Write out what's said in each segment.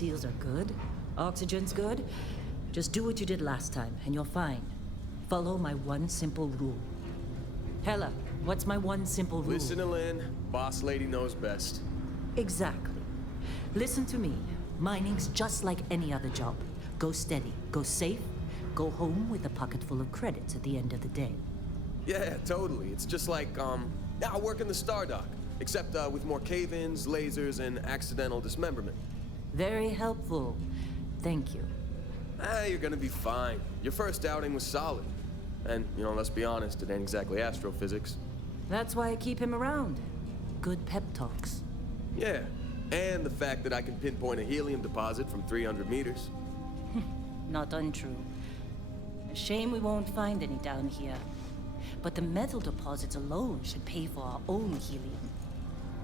seals are good, oxygen's good, just do what you did last time, and you're fine. Follow my one simple rule. Hella, what's my one simple rule? Listen to Lynn. Boss lady knows best. Exactly. Listen to me. Mining's just like any other job. Go steady, go safe, go home with a pocket full of credits at the end of the day. Yeah, totally. It's just like, I work in the Stardock. Except with more cave-ins, lasers, and accidental dismemberment. Very helpful. Thank you. You're gonna be fine. Your first outing was solid. And, let's be honest, it ain't exactly astrophysics. That's why I keep him around. Good pep talks. Yeah, and the fact that I can pinpoint a helium deposit from 300 meters. Not untrue. A shame we won't find any down here. But the metal deposits alone should pay for our own helium.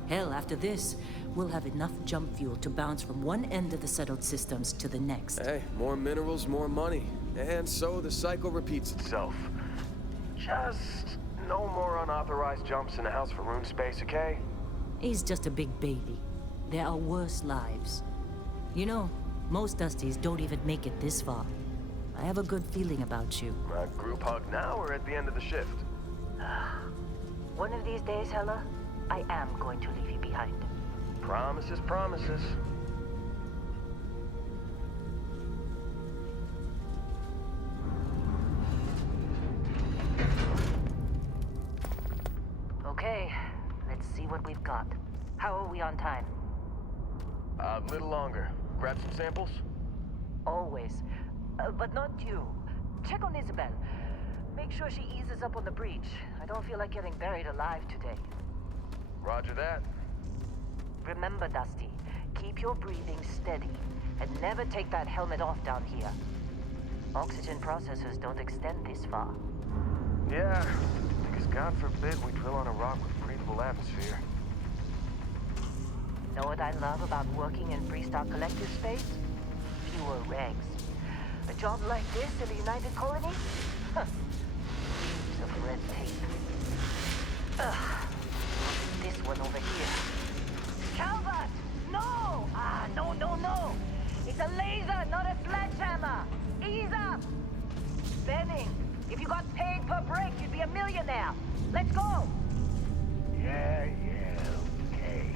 Hell, after this, we'll have enough jump fuel to bounce from one end of the settled systems to the next. Hey, more minerals, more money. And so the cycle repeats itself. Just no more unauthorized jumps in the house for room space, okay? He's just a big baby. There are worse lives. You know, most Dusties don't even make it this far. I have a good feeling about you. Group hug now or at the end of the shift? One of these days, Hella, I am going to leave you behind. Promises, promises. Okay, let's see what we've got. How are we on time? A little longer. Grab some samples? Always. But not you. Check on Isabel. Make sure she eases up on the breach. I don't feel like getting buried alive today. Roger that. Remember, Dusty, keep your breathing steady and never take that helmet off down here. Oxygen processors don't extend this far. Yeah, because God forbid we drill on a rock with breathable atmosphere. Know what I love about working in Freestock Collective space? Fewer regs. A job like this in the United Colony? Huh. Heaps of red tape. Ugh. This one over here. Calvert! No! No. It's a laser, not a sledgehammer. Ease up! Benning, if you got paid per break, you'd be a millionaire. Let's go! Yeah, okay.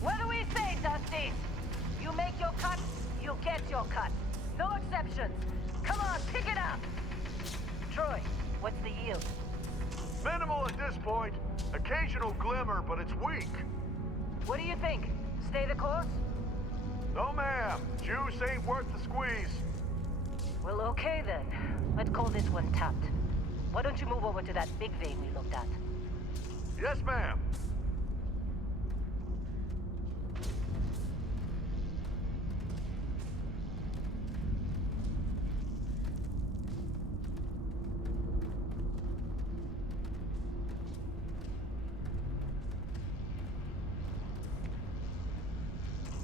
What do we say, Dusty? You make your cut, you get your cut. No exceptions. Come on, pick it up. Troy, what's the yield? Minimal at this point. Occasional glimmer, but it's weak. What do you think? Stay the course? No, ma'am. Juice ain't worth the squeeze. Well, okay then. Let's call this one tapped. Why don't you move over to that big vein we looked at? Yes, ma'am.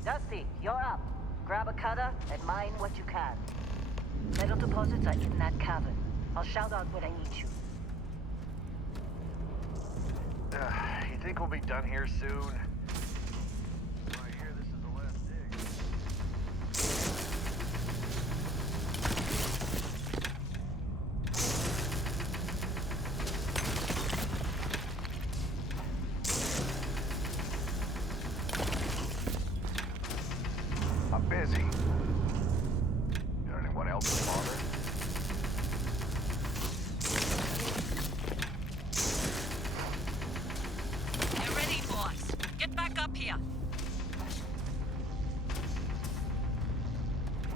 Dusty, you're up. Grab a cutter and mine what you can. Metal deposits are in that cavern. I'll shout out when I need you. You think we'll be done here soon? I hear this is the last dig. I'm busy. Got anyone else to bother? You're ready, boss. Get back up here.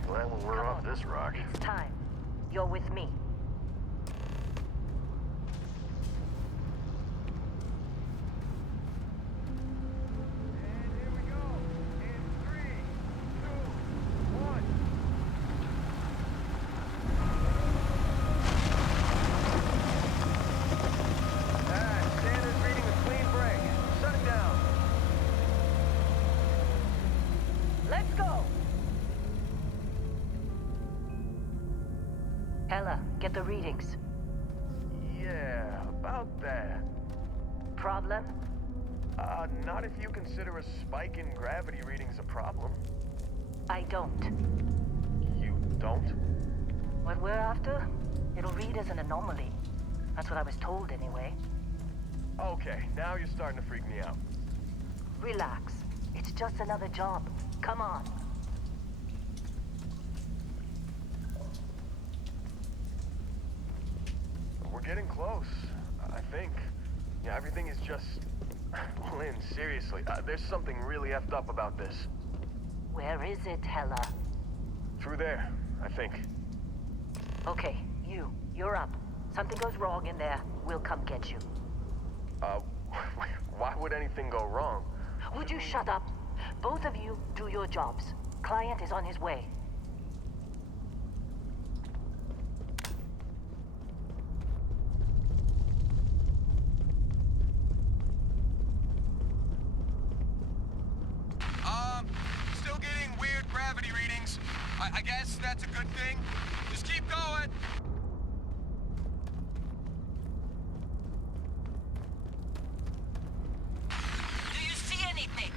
Glad when we're off this rock. It's time. You're with me. And here we go. In 3, 2, 1. Standard reading a clean break. Shutting down. Let's go! Hella, get the readings. Yeah, about that. Problem? Not if you consider a spike in gravity readings a problem. I don't. You don't? What we're after, it'll read as an anomaly. That's what I was told anyway. Okay, now you're starting to freak me out. Relax. It's just another job. Come on. We're getting close, I think. Yeah, everything is just... Lynn, seriously, there's something really effed up about this. Where is it, Hella? Through there, I think. Okay, you're up. Something goes wrong in there, we'll come get you. Why would anything go wrong? Would you shut up? Both of you do your jobs. Client is on his way. Still getting weird gravity readings. I guess that's a good thing. Just keep going. Do you see anything?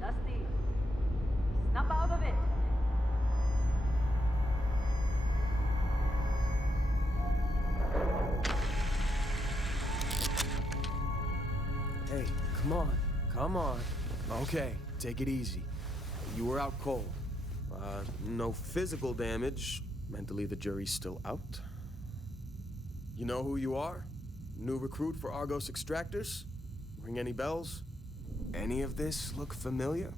Dusty, snap out of it. Hey, come on. Come on. Okay, take it easy. You were out cold. No physical damage. Mentally, the jury's still out. You know who you are? New recruit for Argos Extractors? Ring any bells? Any of this look familiar?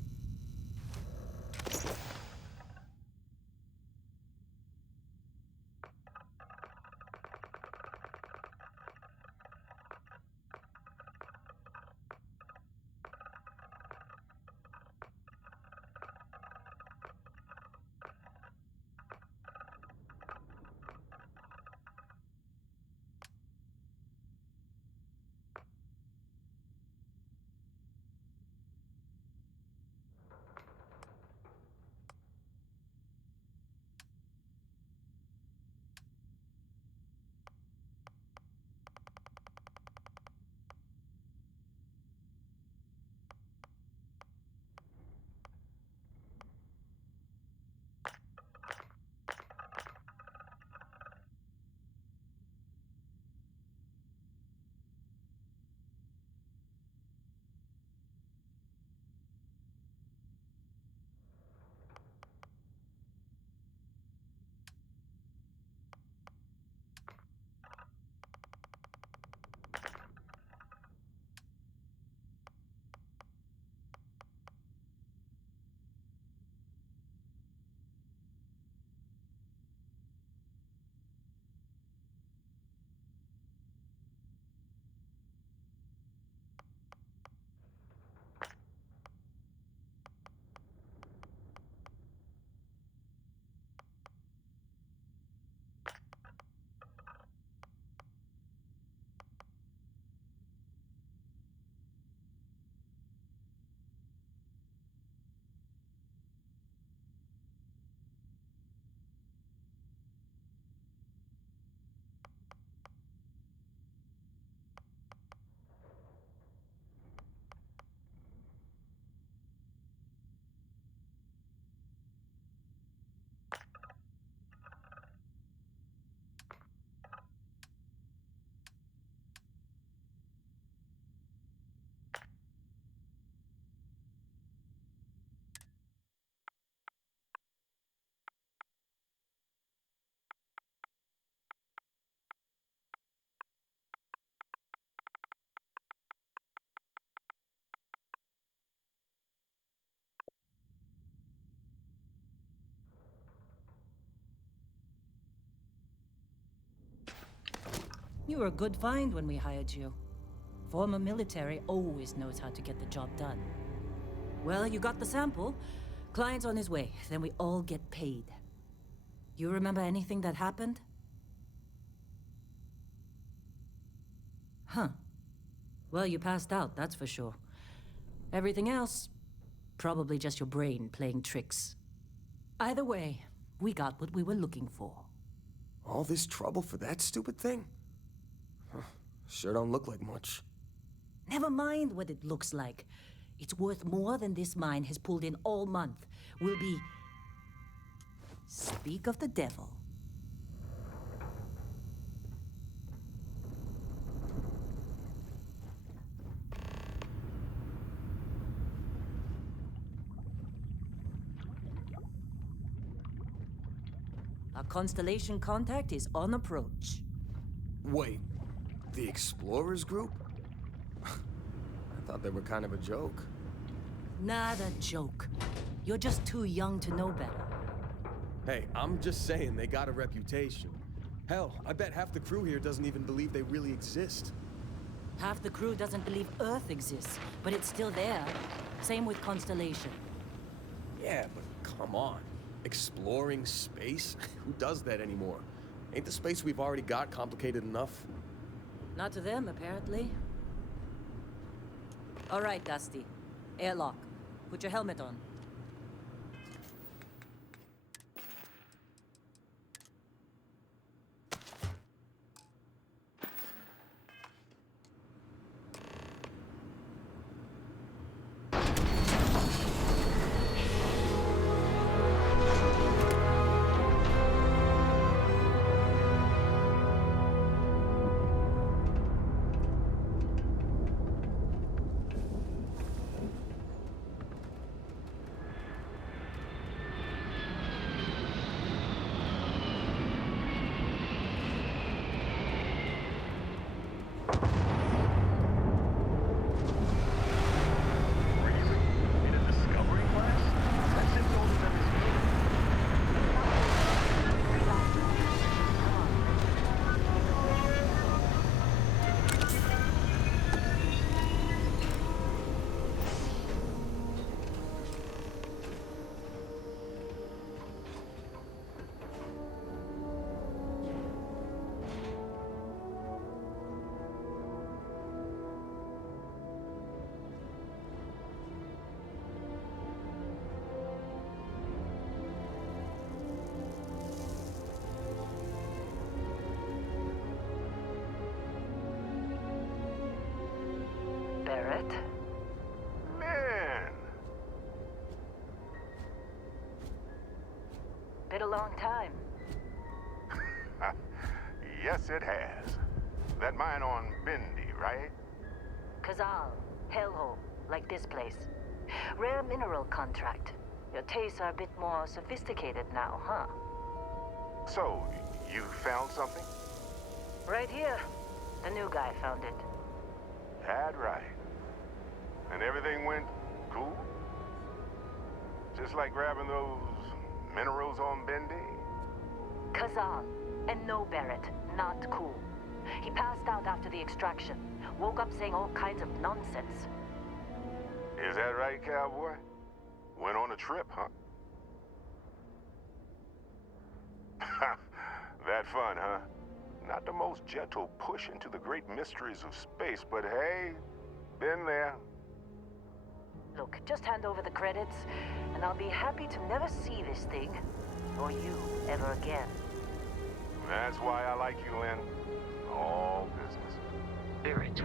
You were a good find when we hired you. Former military always knows how to get the job done. Well, you got the sample. Client's on his way, then we all get paid. You remember anything that happened? Huh. Well, you passed out, that's for sure. Everything else, probably just your brain playing tricks. Either way, we got what we were looking for. All this trouble for that stupid thing? Huh. Sure don't look like much. Never mind what it looks like. It's worth more than this mine has pulled in all month. We'll be... Speak of the devil. Our Constellation contact is on approach. Wait, the Explorers group? I thought they were kind of a joke. Not a joke. You're just too young to know better. Hey, I'm just saying they got a reputation. Hell, I bet half the crew here doesn't even believe they really exist. Half the crew doesn't believe Earth exists, but it's still there. Same with Constellation. Yeah, but come on. Exploring space? Who does that anymore? Ain't the space we've already got complicated enough? Not to them, apparently. All right, Dusty. Airlock. Put your helmet on. Barrett? Man! Been a long time. Yes, it has. That mine on Bendy, right? Kazal, hellhole, like this place. Rare mineral contract. Your tastes are a bit more sophisticated now, huh? So, you found something? Right here. The new guy found it. That right. And everything went cool? Just like grabbing those minerals on Bendy? Kazal, and no Barrett, not cool. He passed out after the extraction. Woke up saying all kinds of nonsense. Is that right, cowboy? Went on a trip, huh? That fun, huh? Not the most gentle push into the great mysteries of space, but hey, been there. Look, just hand over the credits, and I'll be happy to never see this thing, or you, ever again. That's why I like you, Lynn. All business. Barrett,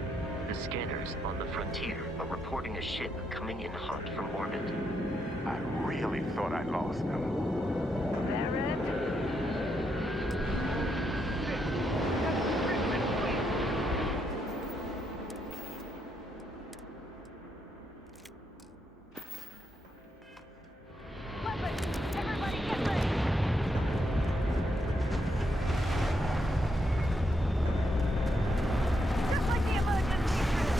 the scanners on the frontier are reporting a ship coming in hot from orbit. I really thought I lost them. Barrett? Everybody get ready! Just like the emergency drill!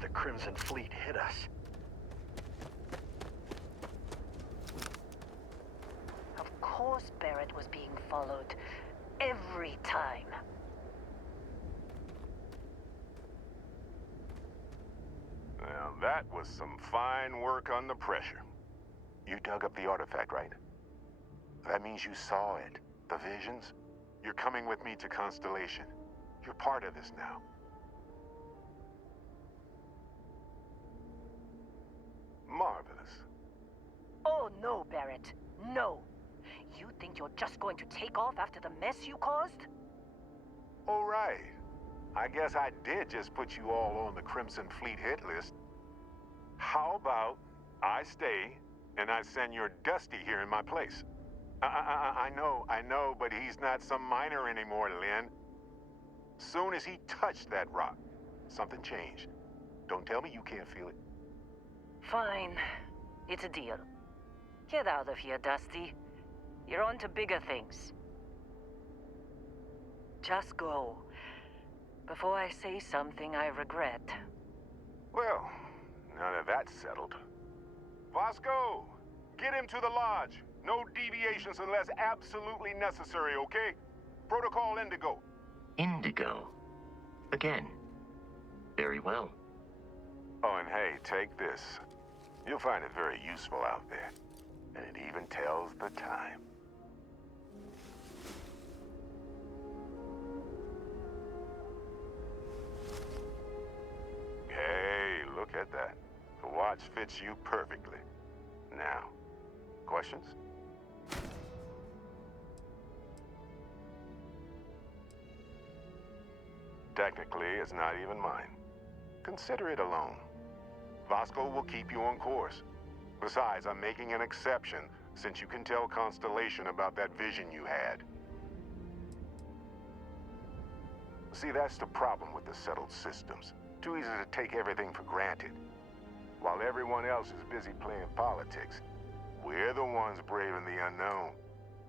if the Crimson Fleet hit us. Of course Barrett was being followed. Every time. Well, that was some fine work under pressure. You dug up the artifact, right? That means you saw it. The visions? You're coming with me to Constellation. You're part of this now. Marvelous. Oh no, Barrett. No. You think you're just going to take off after the mess you caused? All right. I guess I did just put you all on the Crimson Fleet hit list. How about I stay and I send your Dusty here in my place? I know, but he's not some miner anymore, Lynn. Soon as he touched that rock, something changed. Don't tell me you can't feel it. Fine. It's a deal. Get out of here, Dusty. You're on to bigger things. Just go. Before I say something I regret. Well, now that that's settled. Vasco, get him to the lodge. No deviations unless absolutely necessary, okay? Protocol Indigo. Indigo. Again. Very well. Oh, and hey, take this. You'll find it very useful out there. And it even tells the time. Hey, look at that. The watch fits you perfectly. Now, questions? Technically, it's not even mine. Consider it a loan. Vasco will keep you on course. Besides, I'm making an exception since you can tell Constellation about that vision you had. See, that's the problem with the settled systems. Too easy to take everything for granted. While everyone else is busy playing politics, we're the ones braving the unknown,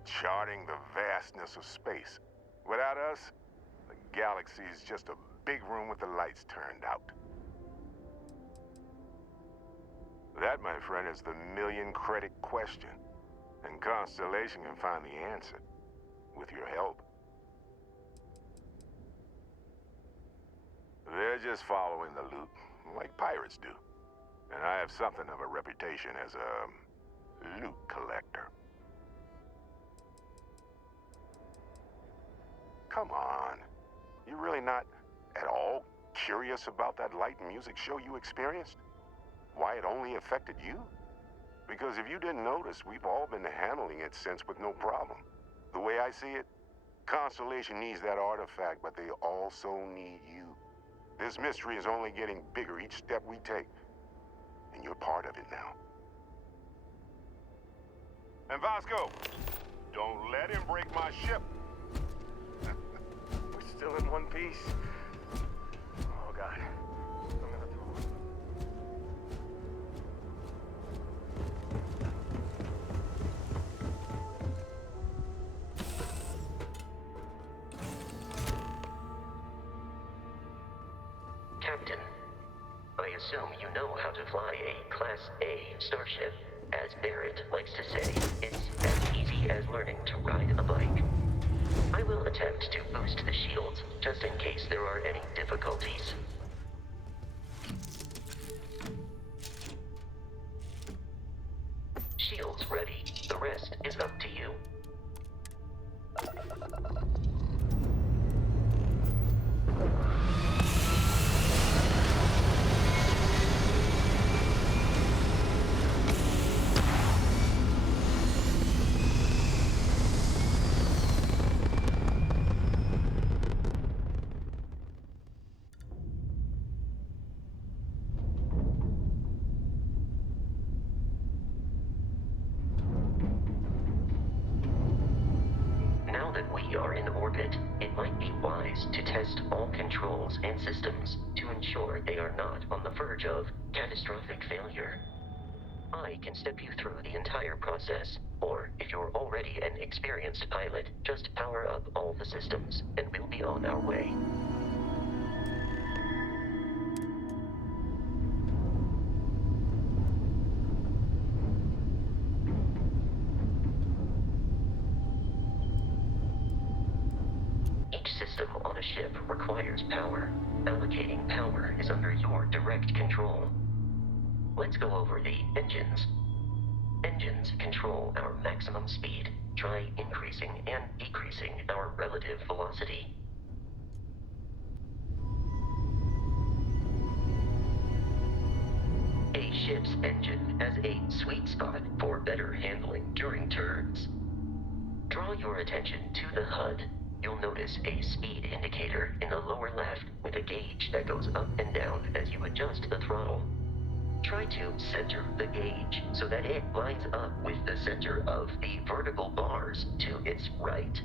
charting the vastness of space. Without us, the galaxy is just a big room with the lights turned out. That, my friend, is the million-credit question. And Constellation can find the answer, with your help. They're just following the loot, like pirates do. And I have something of a reputation as a loot collector. Come on. You really not at all curious about that light and music show you experienced? Why it only affected you? Because if you didn't notice, we've all been handling it since with no problem. The way I see it, Constellation needs that artifact, but they also need you. This mystery is only getting bigger each step we take. And you're part of it now. And Vasco, don't let him break my ship. We're still in one piece. Oh, God. I'm gonna throw up. Captain, I assume you know how to fly a Class A starship. As Barrett likes to say, it's as easy as learning to ride a bike. I will attempt to boost the shields, just in case there are any difficulties. Shields ready. The rest is up to you. Now that we are in orbit, it might be wise to test all controls and systems to ensure they are not on the verge of catastrophic failure. I can step you through the entire process, or if you're already an experienced pilot, just power up all the systems, and we'll be on our way. Each system on a ship requires power. Allocating power is under your direct control. Let's go over the engines. Engines control our maximum speed. Try increasing and decreasing our relative velocity. A ship's engine has a sweet spot for better handling during turns. Draw your attention to the HUD. You'll notice a speed indicator in the lower left with a gauge that goes up and down as you adjust the throttle. Try to center the gauge so that it lines up with the center of the vertical bars to its right.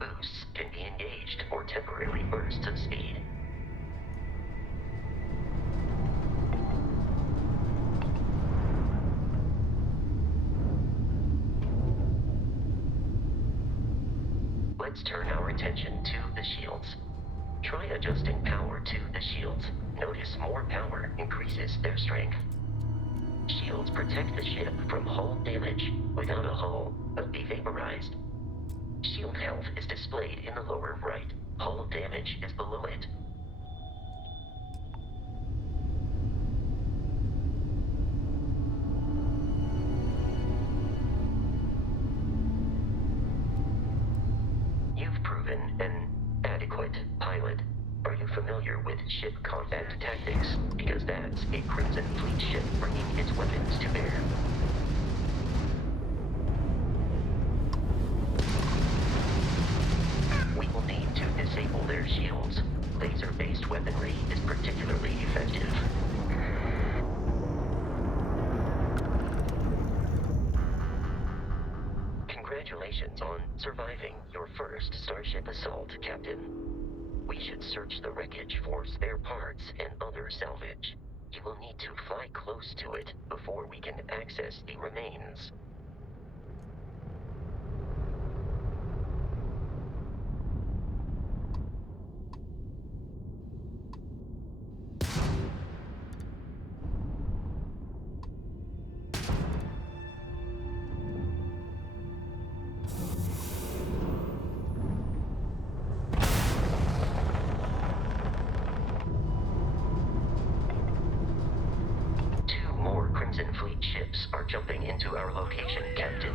Boosts can be engaged for temporary bursts of speed. Let's turn our attention to the shields. Try adjusting power to the shields. Notice more power increases their strength. Shields protect the ship from hull damage. Without a hull, but be vaporized. Shield health is displayed in the lower right. Hull damage is below it. You've proven an adequate pilot. Are you familiar with ship combat tactics? Because that's a Crimson Fleet ship bringing its weapons to bear. We will need to disable their shields. Laser-based weaponry is particularly effective. Congratulations on surviving your first Starship assault, Captain. We should search the wreckage for spare parts and other salvage. You will need to fly close to it before we can access the remains. Crimson Fleet ships are jumping into our location, Captain.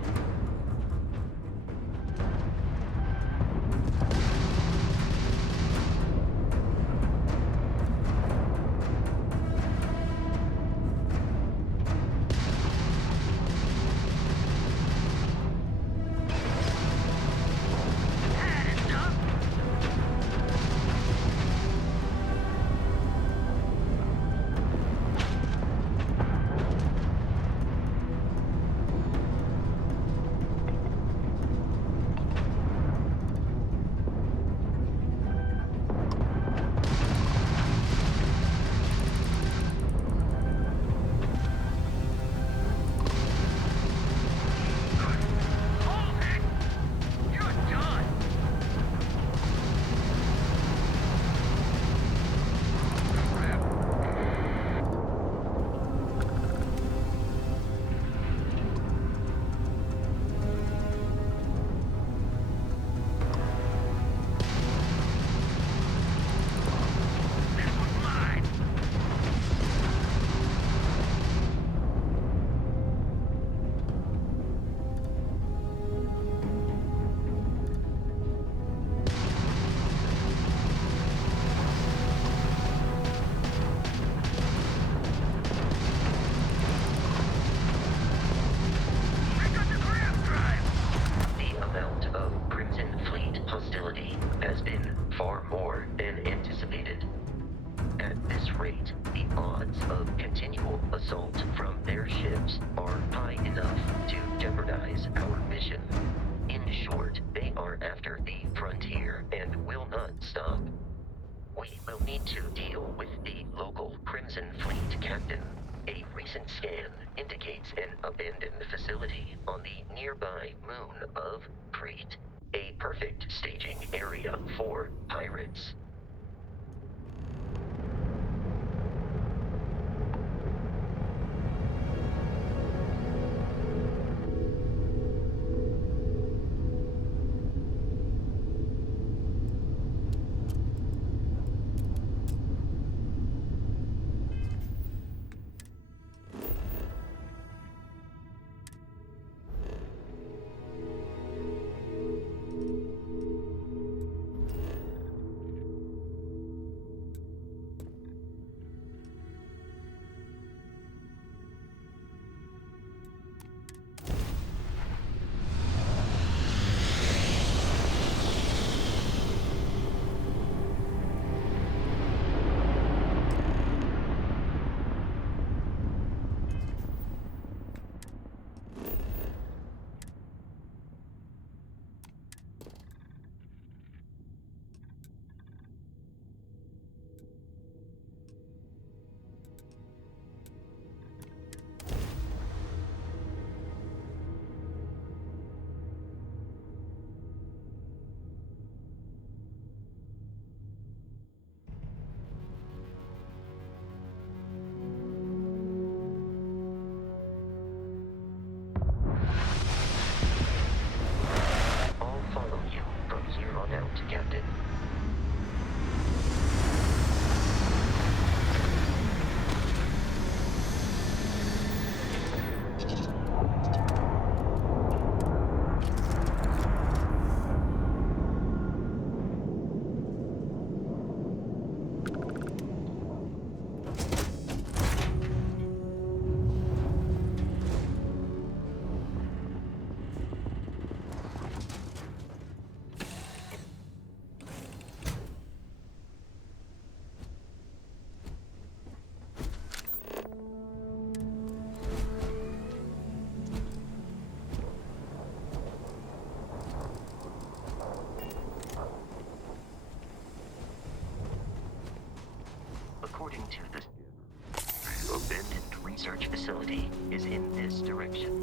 direction.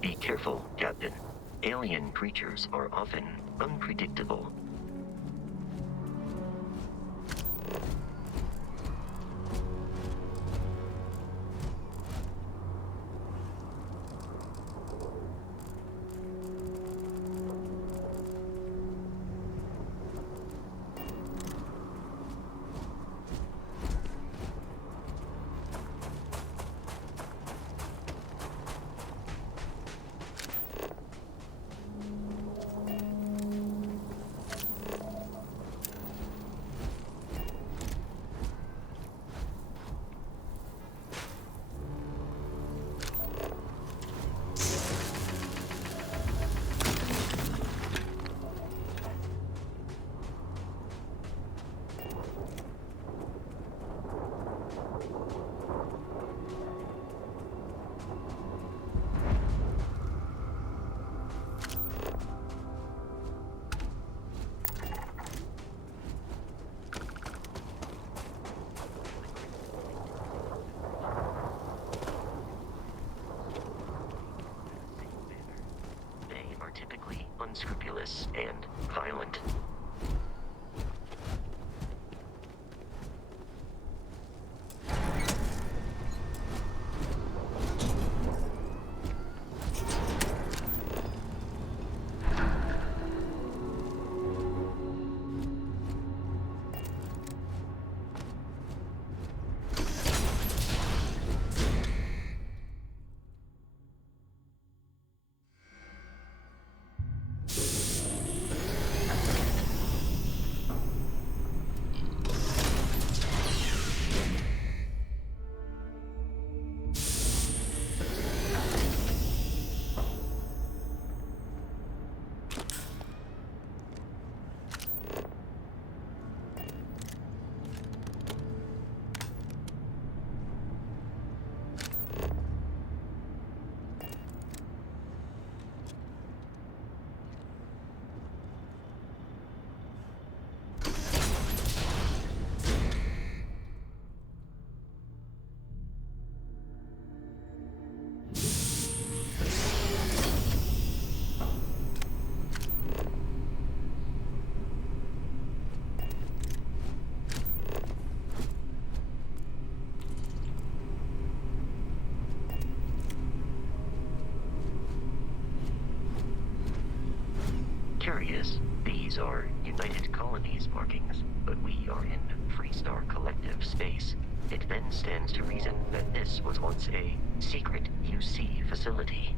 Be careful, Captain. Alien creatures are often unpredictable. They are typically unscrupulous and violent. Curious, these are United Colonies markings, but we are in Freestar Collective space. It then stands to reason that this was once a secret UC facility.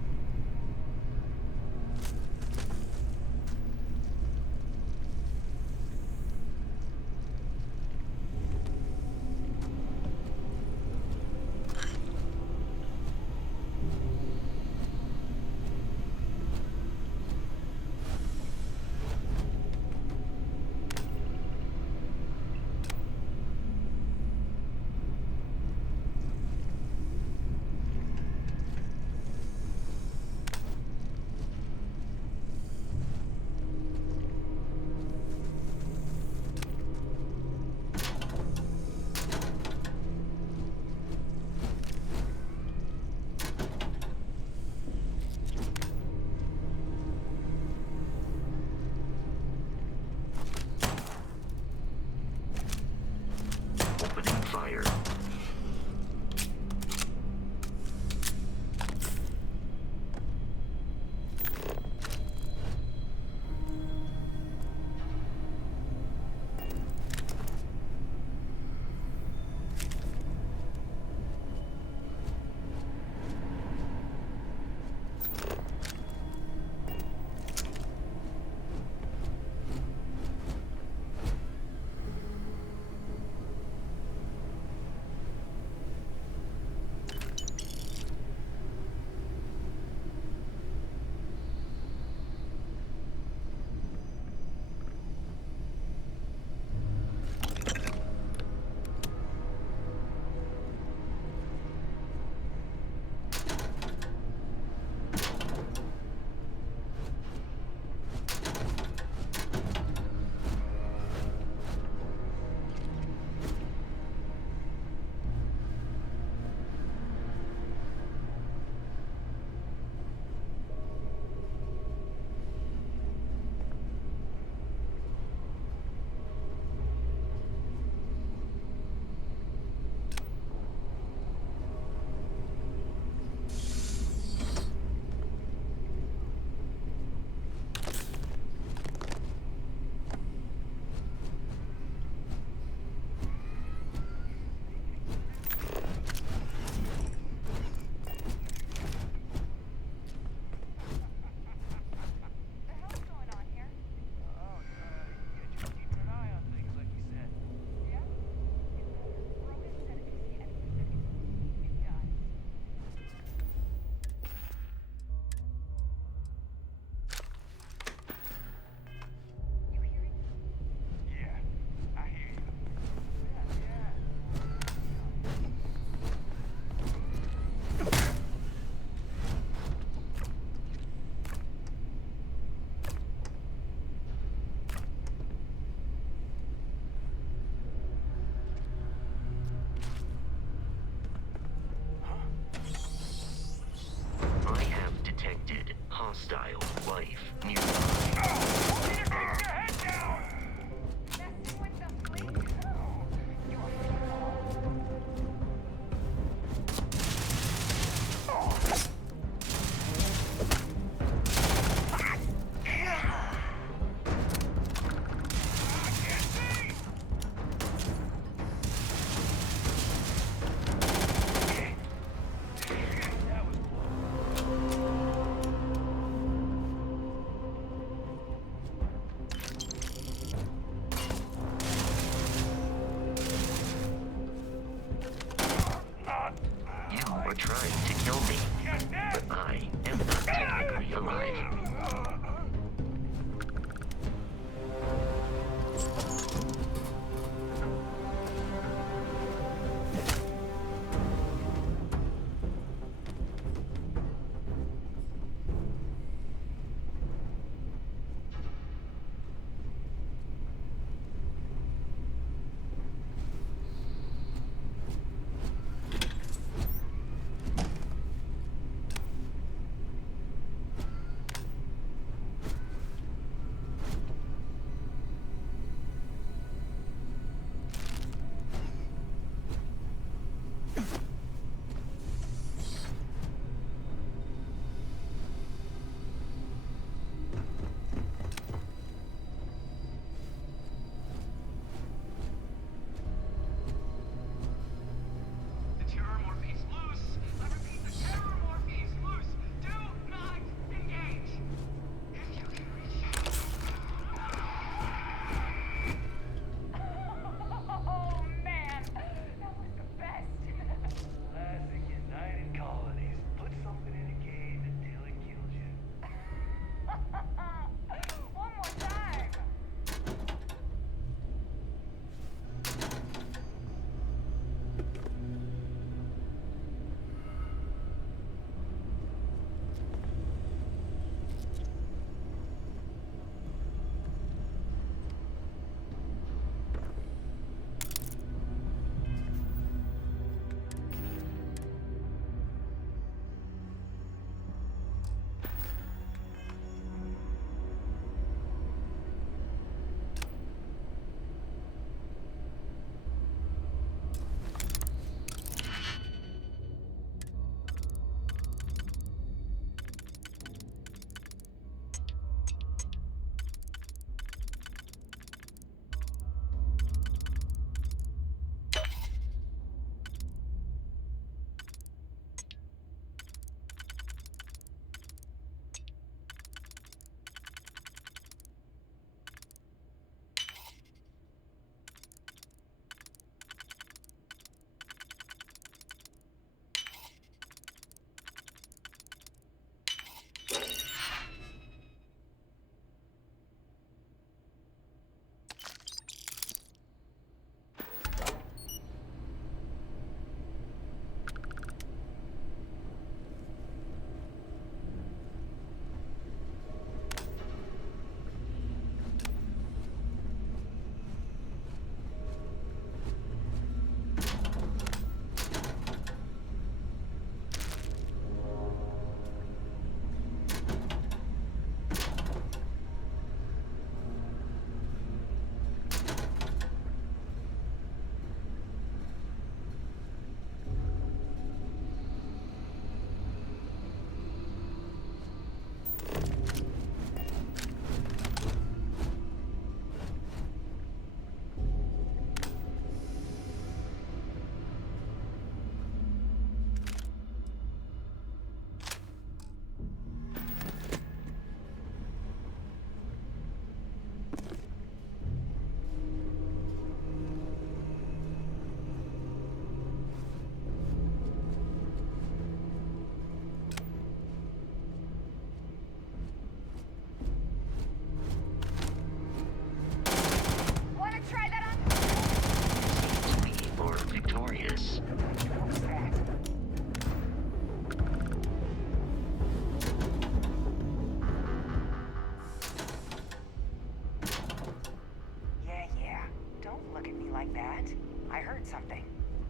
like that. I heard something.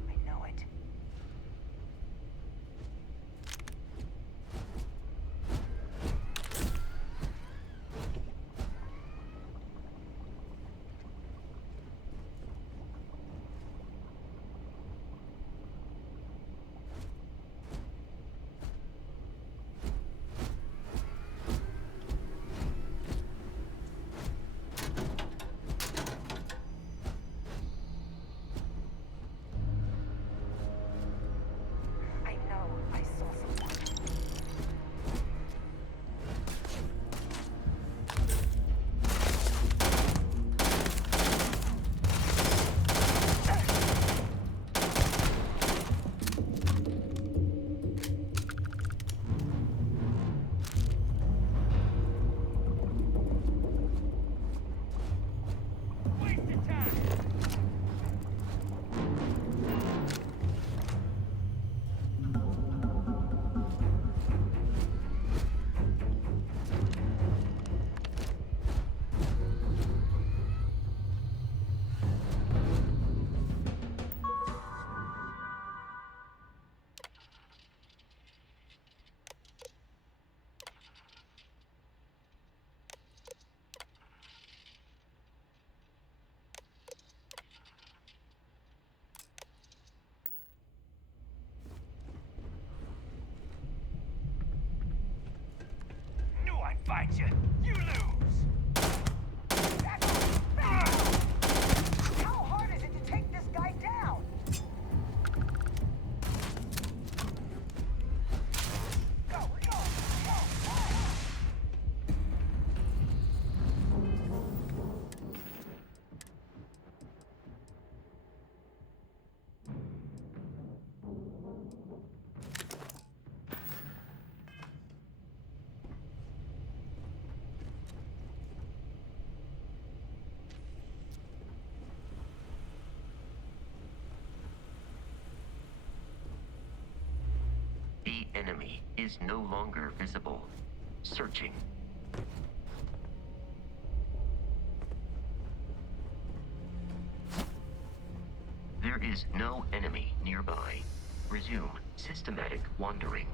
I know it. Fight you. You lose. How hard is it to take this guy down? Go, go, go. The enemy is no longer visible. Searching. There is no enemy nearby. Resume systematic wandering.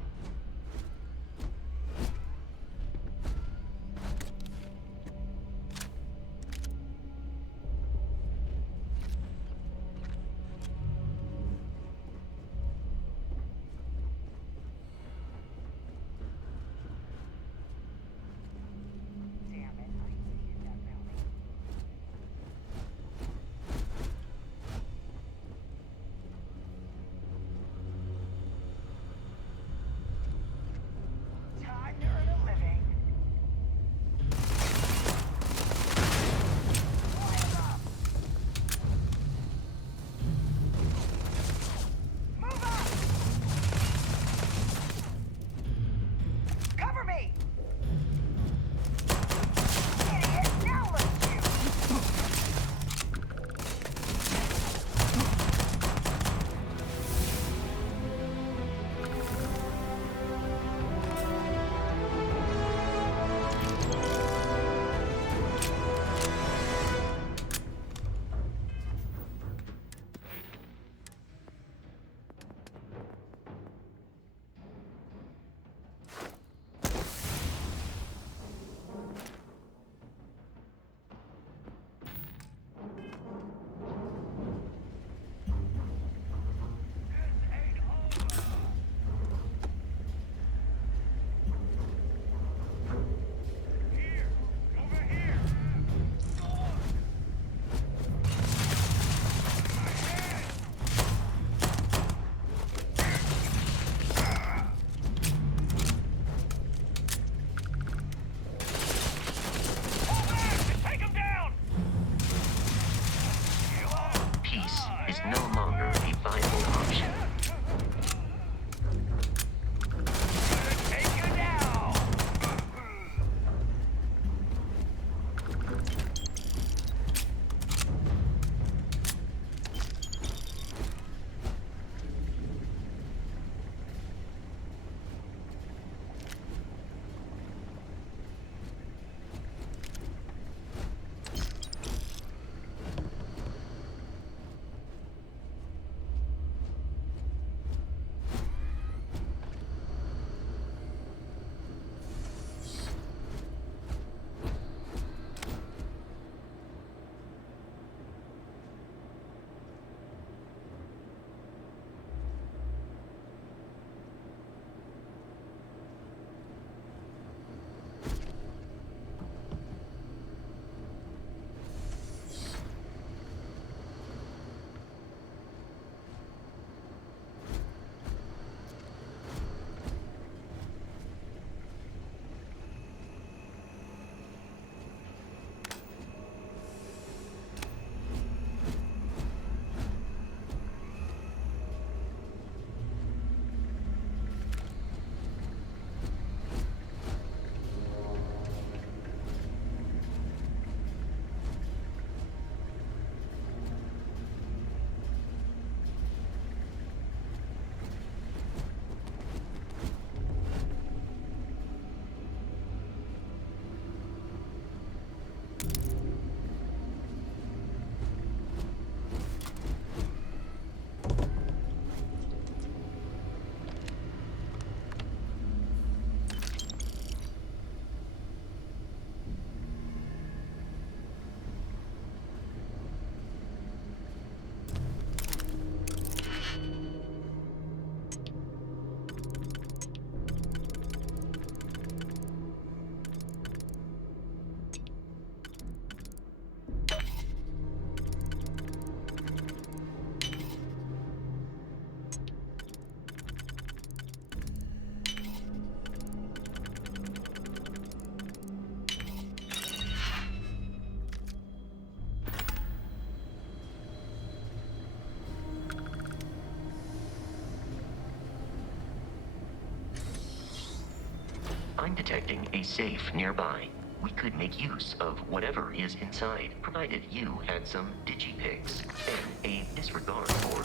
I'm detecting a safe nearby. We could make use of whatever is inside, provided you had some digipics and a disregard for...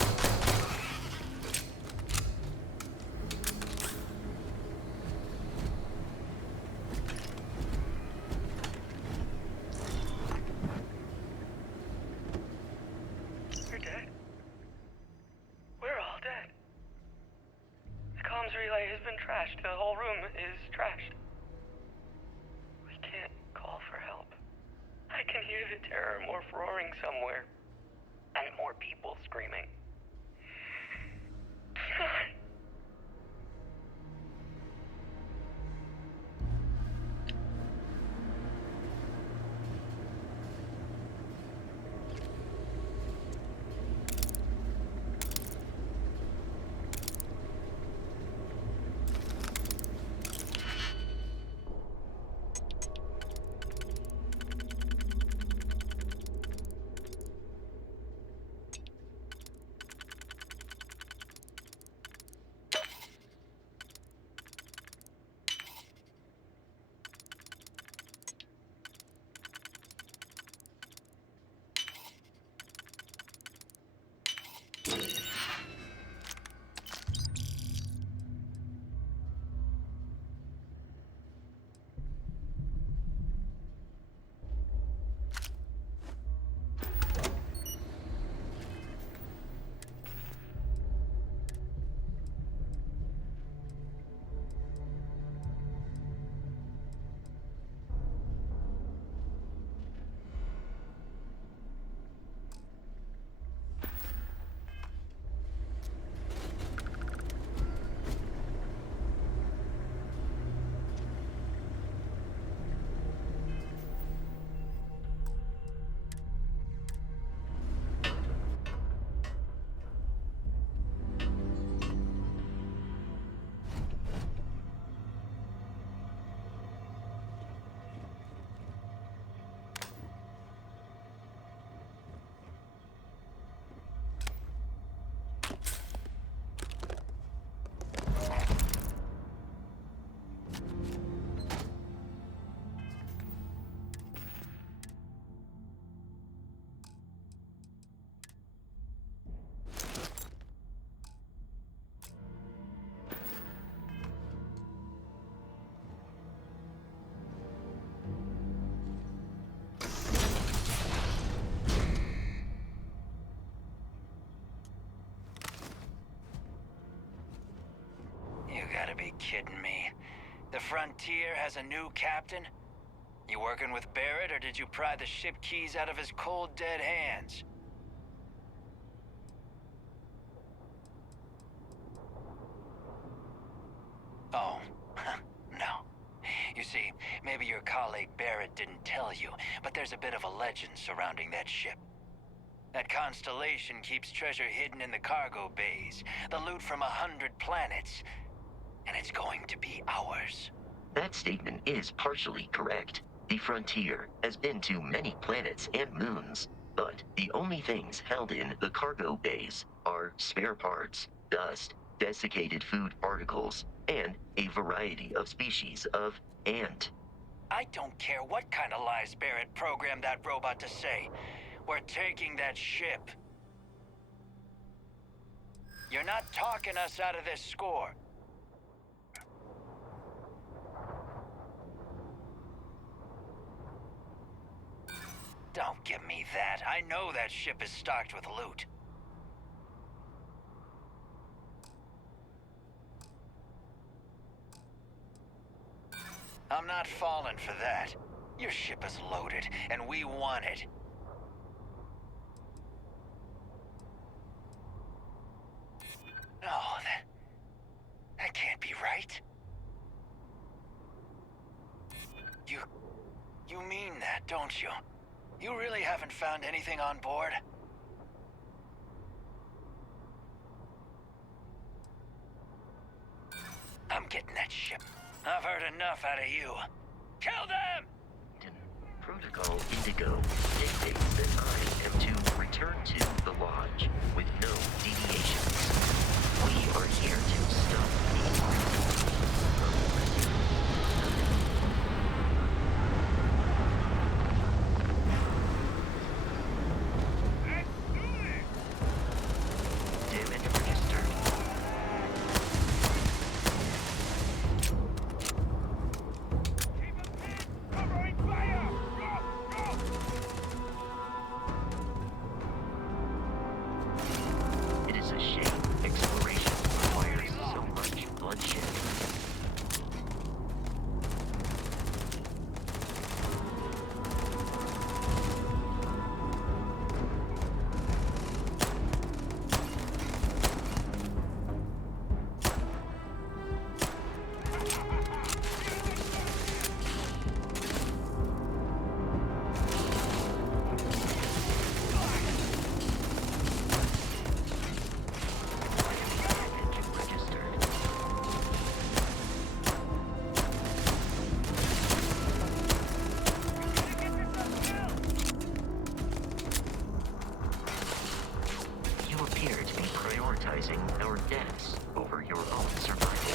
You're dead. We're all dead. The comms relay has been trashed. The whole room is trashed. We can't call for help. I can hear the terror morph roaring somewhere. And more people screaming. You gotta be kidding me. The Frontier has a new captain? You working with Barrett, or did you pry the ship keys out of his cold, dead hands? Oh, no. You see, maybe your colleague Barrett didn't tell you, but there's a bit of a legend surrounding that ship. That Constellation keeps treasure hidden in the cargo bays, the loot from 100 planets, and it's going to be ours. That statement is partially correct. The Frontier has been to many planets and moons, but the only things held in the cargo bays are spare parts, dust, desiccated food particles, and a variety of species of ant. I don't care what kind of lies Barrett programmed that robot to say. We're taking that ship. You're not talking us out of this score. Don't give me that. I know that ship is stocked with loot. I'm not falling for that. Your ship is loaded, and we want it. No, that can't be right. You mean that, don't you? You really haven't found anything on board? I'm getting that ship. I've heard enough out of you. Kill them! Protocol Indigo dictates that I am to return to the Lodge with no deviations. We are here to stop the prioritizing our deaths over your own survival.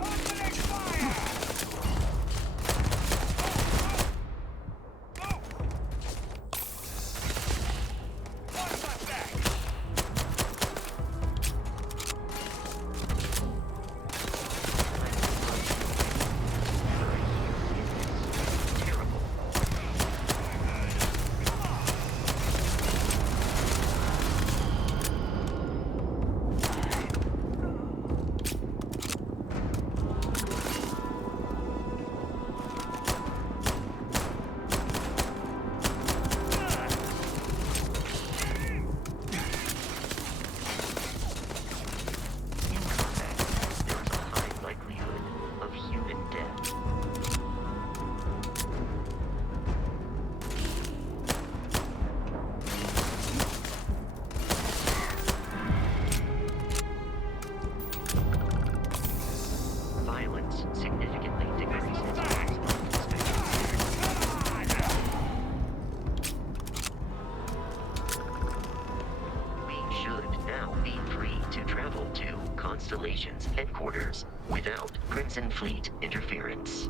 Opening fire! Watch my back! Terrible. In combat, there is a high likelihood of human death. Violence significantly decreases We should now be free to travel to Constellation's headquarters without Crimson Fleet interference.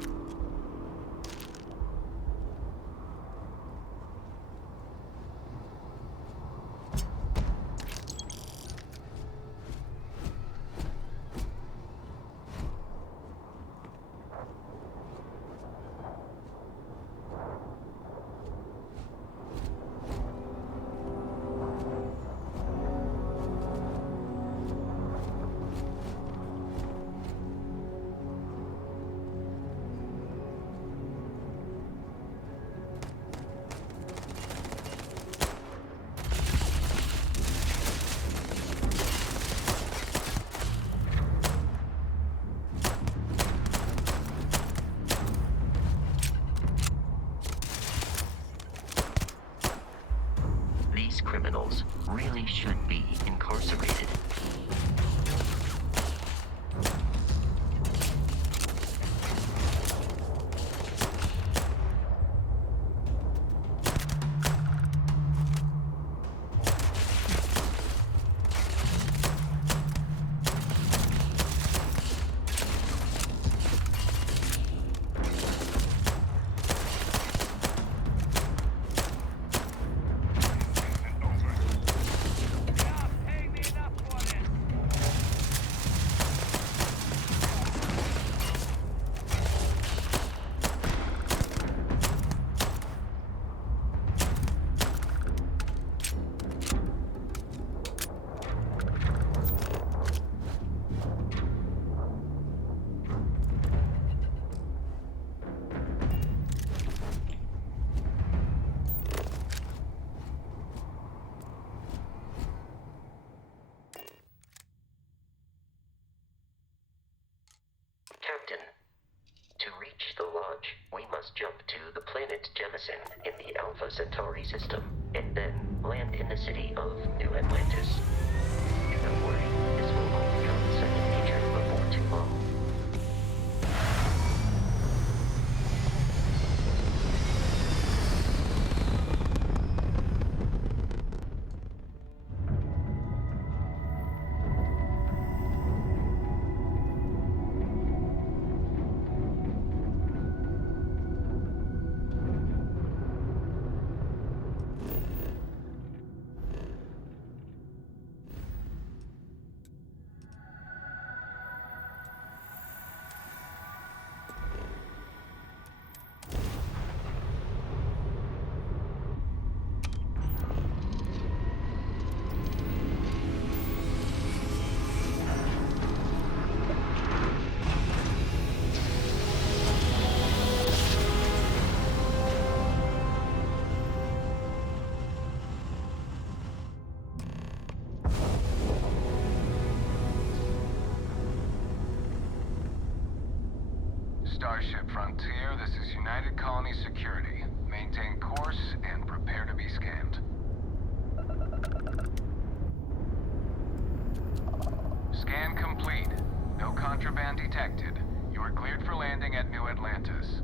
These criminals really should be incarcerated. Pay me enough for this! Captain, to reach the lodge, we must jump to the planet Jemison in the Alpha Centauri system, and then land in the city of New Atlantis. Do not worry, this will all become second nature before too long. Starship Frontier, this is United Colony Security. Maintain course and prepare to be scanned. Scan complete. No contraband detected. You are cleared for landing at New Atlantis.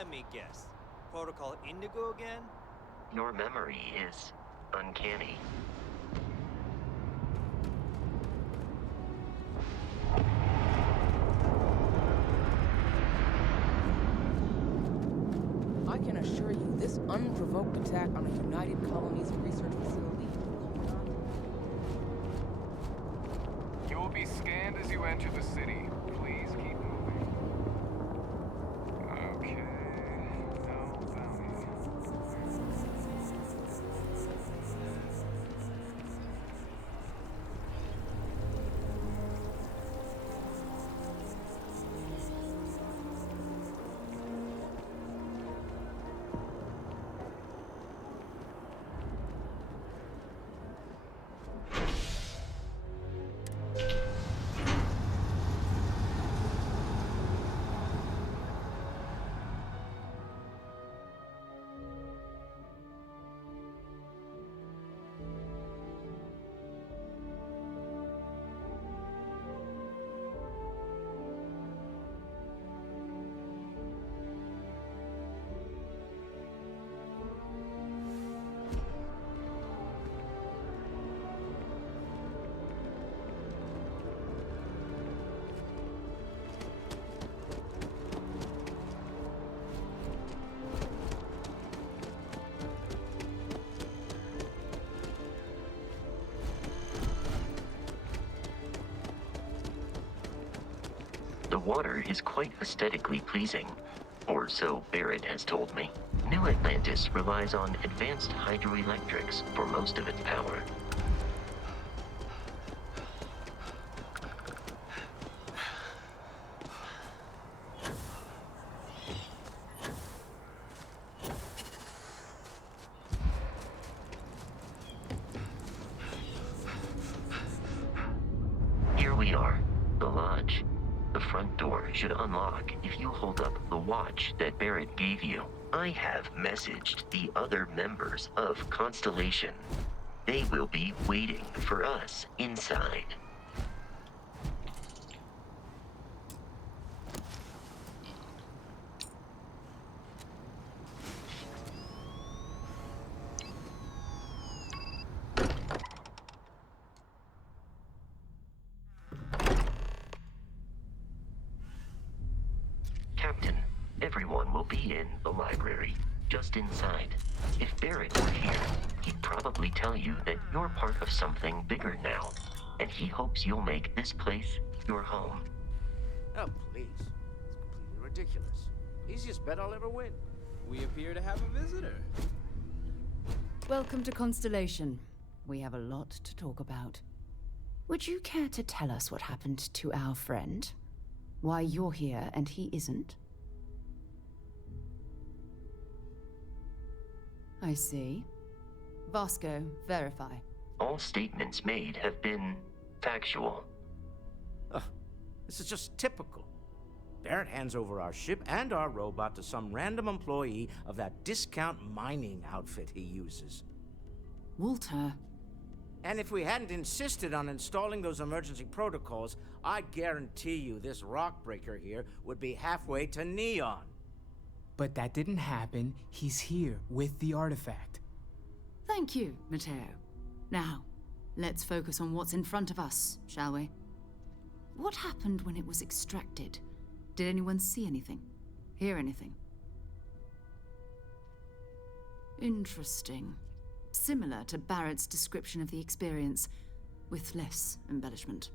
Let me guess. Protocol Indigo again? Your memory is uncanny. I can assure you, this unprovoked attack on a United Colonies research facility will not... You will be scanned as you enter the city. Please keep moving. Okay. No bounty. The water is quite aesthetically pleasing, or so Barrett has told me. New Atlantis relies on advanced hydroelectrics for most of its power. Here we are, the lodge. The front door should unlock if you hold up the watch that Barrett gave you. I have messaged the other members of Constellation. They will be waiting for us inside. Captain, everyone will be in the library, just inside. If Barrett were here, he'd probably tell you that you're part of something bigger now, and he hopes you'll make this place your home. Oh, please. It's completely ridiculous. Easiest bet I'll ever win. We appear to have a visitor. Welcome to Constellation. We have a lot to talk about. Would you care to tell us what happened to our friend? Why you're here and he isn't? I see. Vasco, verify. All statements made have been factual. Ugh, this is just typical. Barrett hands over our ship and our robot to some random employee of that discount mining outfit he uses. Walter. And if we hadn't insisted on installing those emergency protocols, I guarantee you this rock breaker here would be halfway to Neon. But that didn't happen. He's here with the artifact. Thank you, Matteo. Now, let's focus on what's in front of us, shall we? What happened when it was extracted? Did anyone see anything? Hear anything? Interesting. Similar to Barrett's description of the experience, with less embellishment.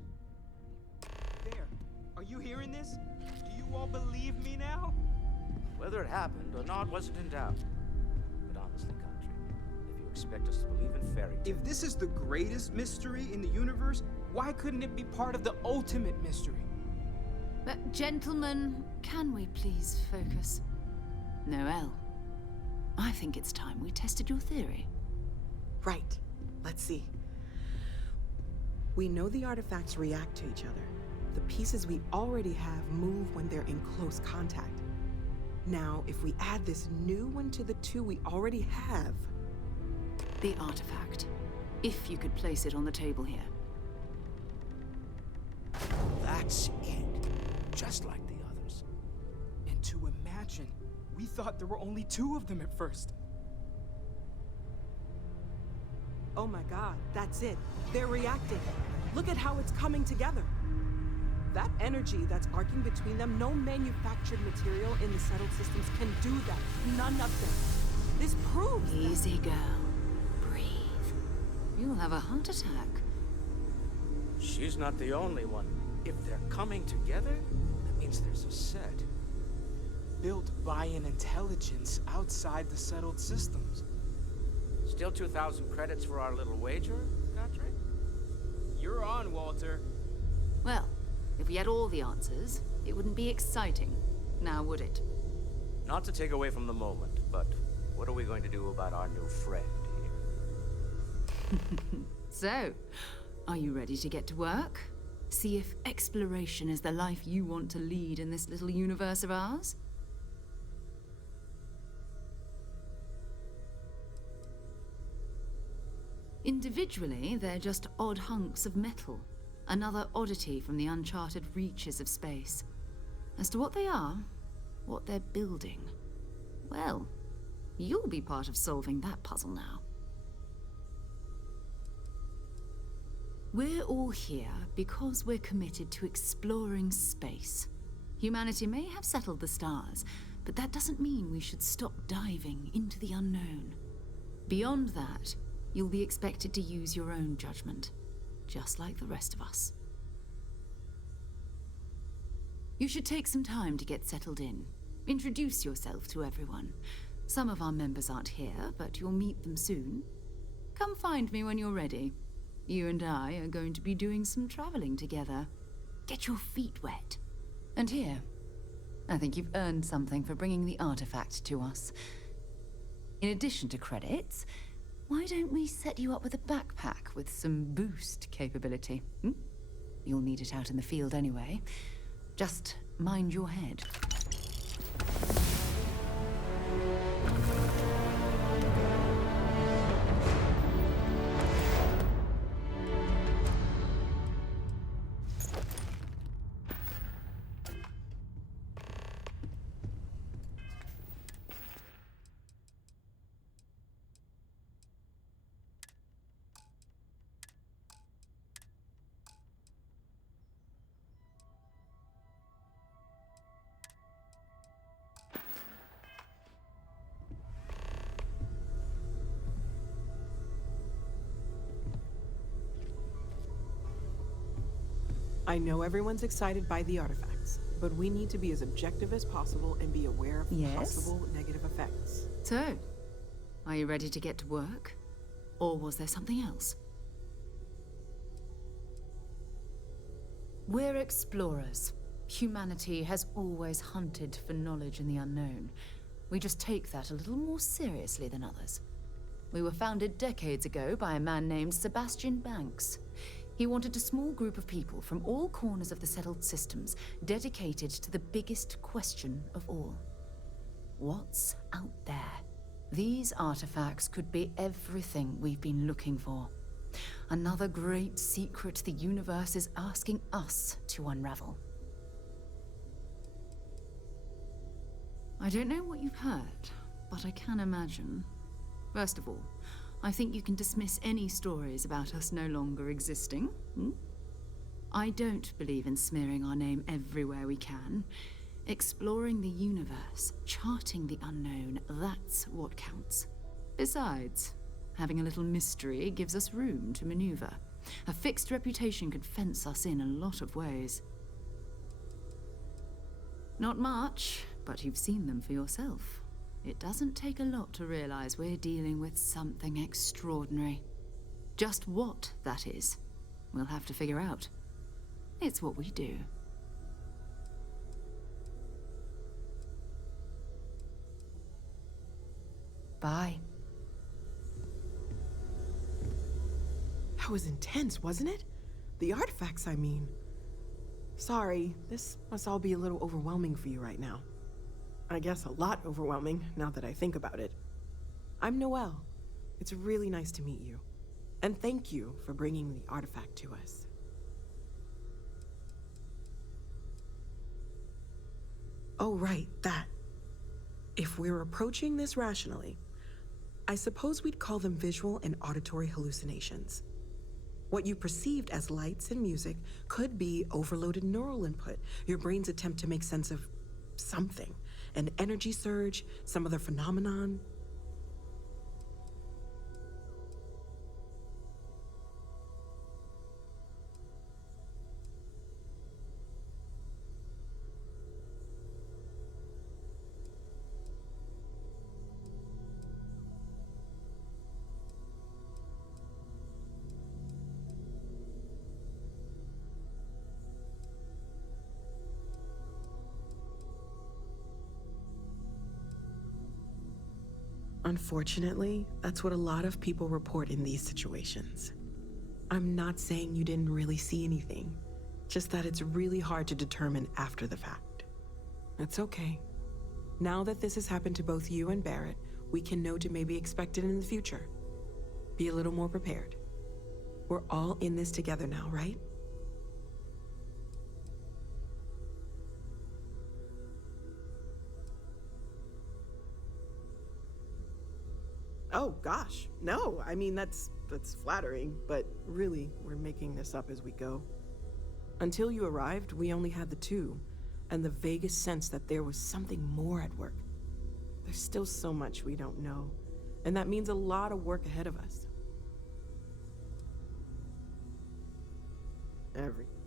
There. Are you hearing this? Do you all believe me now? Whether it happened or not wasn't in doubt. But honestly, Country, if you expect us to believe in fairy tales... If this is the greatest mystery in the universe, why couldn't it be part of the ultimate mystery? But gentlemen, can we please focus? Noel, I think it's time we tested your theory. Right. Let's see. We know the artifacts react to each other. The pieces we already have move when they're in close contact. Now, if we add this new one to the two we already have... The artifact. If you could place it on the table here. That's it. Just like the others. And to imagine We thought there were only 2 of them at first. Oh my god, that's it. They're reacting. Look at how it's coming together. That energy that's arcing between them, no manufactured material in the settled systems can do that. None of them. This proves Easy, girl. Breathe. You'll have a heart attack. She's not the only one. If they're coming together, that means there's a set. Built by an intelligence outside the settled systems. Still 2,000 credits for our little wager, Godfrey? You're on, Walter. Well, if we had all the answers, it wouldn't be exciting. Now, would it? Not to take away from the moment, but what are we going to do about our new friend here? So, are you ready to get to work? See if exploration is the life you want to lead in this little universe of ours? Individually, they're just odd hunks of metal. Another oddity from the uncharted reaches of space. As to what they are, what they're building, well, you'll be part of solving that puzzle now. We're all here because we're committed to exploring space. Humanity may have settled the stars, but that doesn't mean we should stop diving into the unknown. Beyond that, you'll be expected to use your own judgment, just like the rest of us. You should take some time to get settled in. Introduce yourself to everyone. Some of our members aren't here, but you'll meet them soon. Come find me when you're ready. You and I are going to be doing some traveling together. Get your feet wet. And here, I think you've earned something for bringing the artifact to us. In addition to credits, why don't we set you up with a backpack with some boost capability? You'll need it out in the field anyway. Just mind your head. I know everyone's excited by the artifacts, but we need to be as objective as possible and be aware of possible negative effects. So, are you ready to get to work? Or was there something else? We're explorers. Humanity has always hunted for knowledge in the unknown. We just take that a little more seriously than others. We were founded decades ago by a man named Sebastian Banks. He wanted a small group of people from all corners of the settled systems dedicated to the biggest question of all. What's out there? These artifacts could be everything we've been looking for. Another great secret the universe is asking us to unravel. I don't know what you've heard, but I can imagine. First of all, I think you can dismiss any stories about us no longer existing. I don't believe in smearing our name everywhere we can. Exploring the universe, charting the unknown, that's what counts. Besides, having a little mystery gives us room to maneuver. A fixed reputation could fence us in a lot of ways. Not much, but you've seen them for yourself. It doesn't take a lot to realize we're dealing with something extraordinary. Just what that is, we'll have to figure out. It's what we do. Bye. That was intense, wasn't it? The artifacts, I mean. Sorry, this must all be a little overwhelming for you right now. I guess a lot overwhelming, now that I think about it. I'm Noelle. It's really nice to meet you. And thank you for bringing the artifact to us. Oh, right, that. If we're approaching this rationally, I suppose we'd call them visual and auditory hallucinations. What you perceived as lights and music could be overloaded neural input, your brain's attempt to make sense of something, an energy surge, some other phenomenon. Unfortunately, that's what a lot of people report in these situations. I'm not saying you didn't really see anything, just that it's really hard to determine after the fact. It's okay. Now that this has happened to both you and Barrett, we can know to maybe expect it in the future. Be a little more prepared. We're all in this together now, right? Oh gosh, no. I mean, that's flattering, but really, we're making this up as we go. Until you arrived, we only had the two, and the vaguest sense that there was something more at work. There's still so much we don't know, and that means a lot of work ahead of us.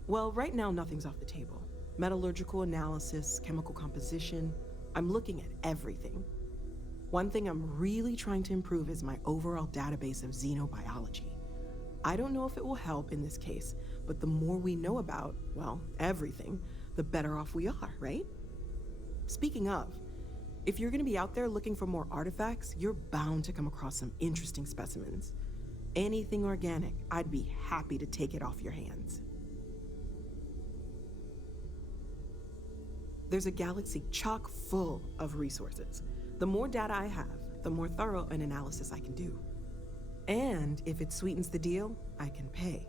Well, right now, nothing's off the table. Metallurgical analysis, chemical composition. I'm looking at everything. One thing I'm really trying to improve is my overall database of xenobiology. I don't know if it will help in this case, but the more we know about, well, everything, the better off we are, right? Speaking of, if you're gonna be out there looking for more artifacts, you're bound to come across some interesting specimens. Anything organic, I'd be happy to take it off your hands. There's a galaxy chock full of resources. The more data I have, the more thorough an analysis I can do. And if it sweetens the deal, I can pay.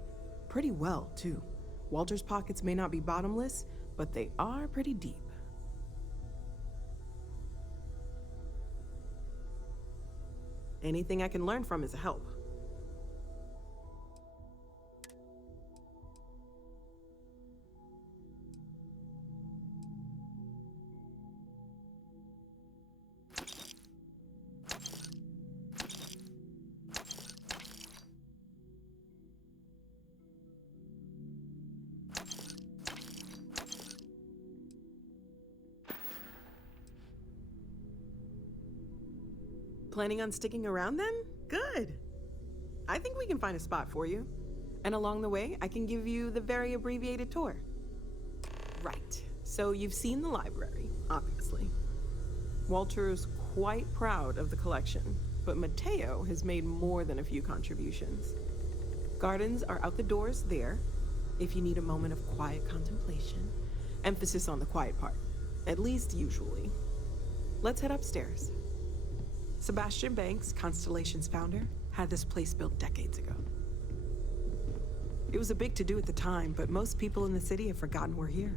Pretty well, too. Walter's pockets may not be bottomless, but they are pretty deep. Anything I can learn from is a help. Planning on sticking around then? Good. I think we can find a spot for you. And along the way, I can give you the very abbreviated tour. Right. So you've seen the library, obviously. Walter's quite proud of the collection, but Mateo has made more than a few contributions. Gardens are out the doors there, if you need a moment of quiet contemplation. Emphasis on the quiet part, at least usually. Let's head upstairs. Sebastian Banks, Constellation's founder, had this place built decades ago. It was a big to-do at the time, but most people in the city have forgotten we're here.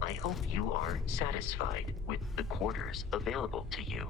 I hope you are satisfied with the quarters available to you.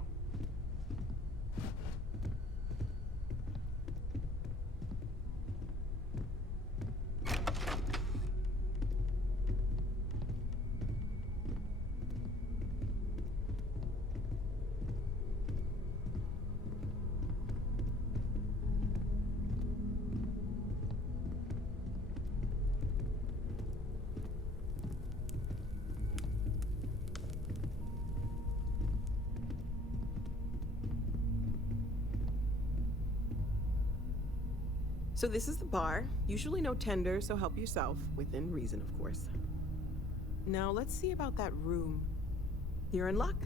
So this is the bar. Usually no tender, so help yourself. Within reason, of course. Now let's see about that room. You're in luck.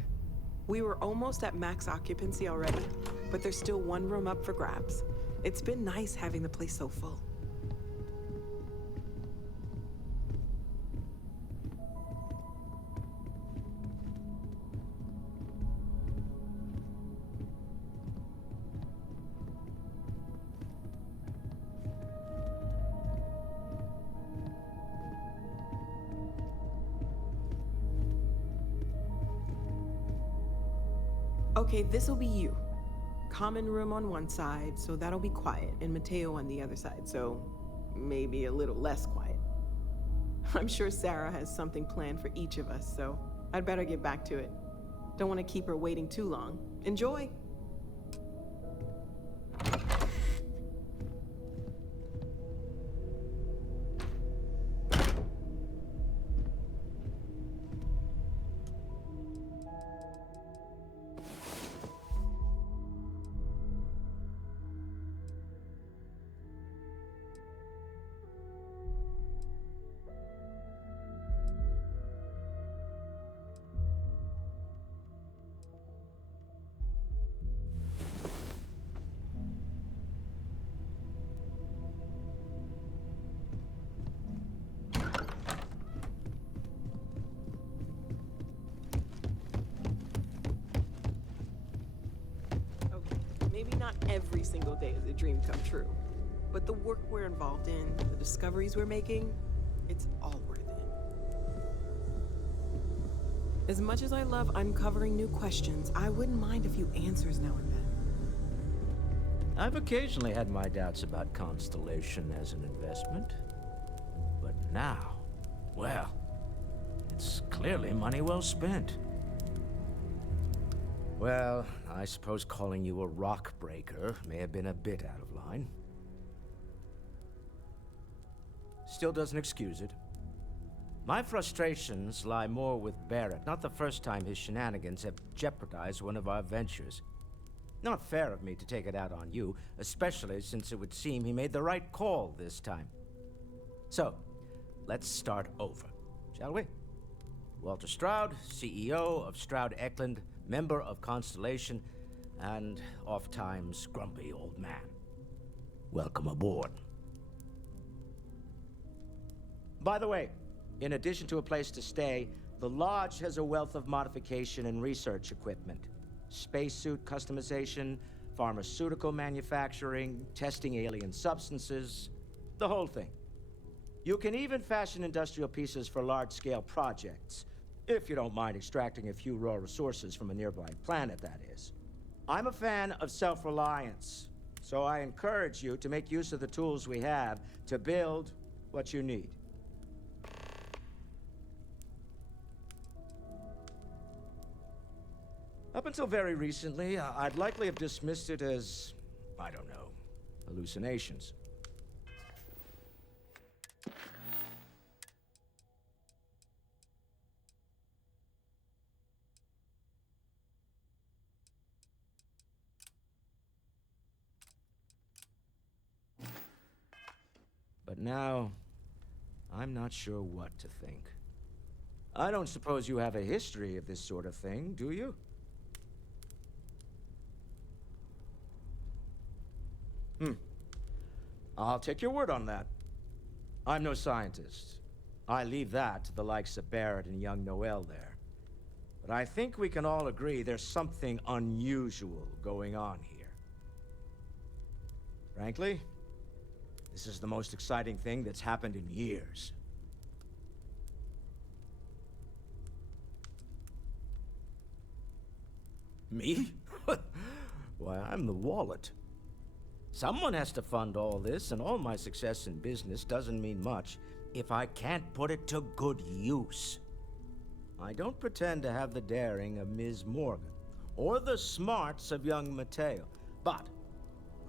We were almost at max occupancy already, but there's still one room up for grabs. It's been nice having the place so full. Okay, this'll be you. Common room on one side, so that'll be quiet, and Mateo on the other side, so maybe a little less quiet. I'm sure Sarah has something planned for each of us, so I'd better get back to it. Don't want to keep her waiting too long. Enjoy! Maybe not every single day is a dream come true, but the work we're involved in, the discoveries we're making, it's all worth it. As much as I love uncovering new questions, I wouldn't mind a few answers now and then. I've occasionally had my doubts about Constellation as an investment. But now, well, it's clearly money well spent. Well, I suppose calling you a rock breaker may have been a bit out of line. Still doesn't excuse it. My frustrations lie more with Barrett, not the first time his shenanigans have jeopardized one of our ventures. Not fair of me to take it out on you, especially since it would seem he made the right call this time. So, let's start over, shall we? Walter Stroud, CEO of Stroud Eklund, member of Constellation, and oft-times grumpy old man. Welcome aboard. By the way, in addition to a place to stay, the Lodge has a wealth of modification and research equipment. Spacesuit customization, pharmaceutical manufacturing, testing alien substances, the whole thing. You can even fashion industrial pieces for large-scale projects, if you don't mind extracting a few raw resources from a nearby planet, that is. I'm a fan of self-reliance, so I encourage you to make use of the tools we have to build what you need. Up until very recently, I'd likely have dismissed it as, I don't know, hallucinations. But now, I'm not sure what to think. I don't suppose you have a history of this sort of thing, do you? I'll take your word on that. I'm no scientist. I leave that to the likes of Barrett and young Noel there. But I think we can all agree there's something unusual going on here. Frankly, this is the most exciting thing that's happened in years. Me? Why, I'm the wallet. Someone has to fund all this, and all my success in business doesn't mean much if I can't put it to good use. I don't pretend to have the daring of Ms. Morgan, or the smarts of young Mateo, but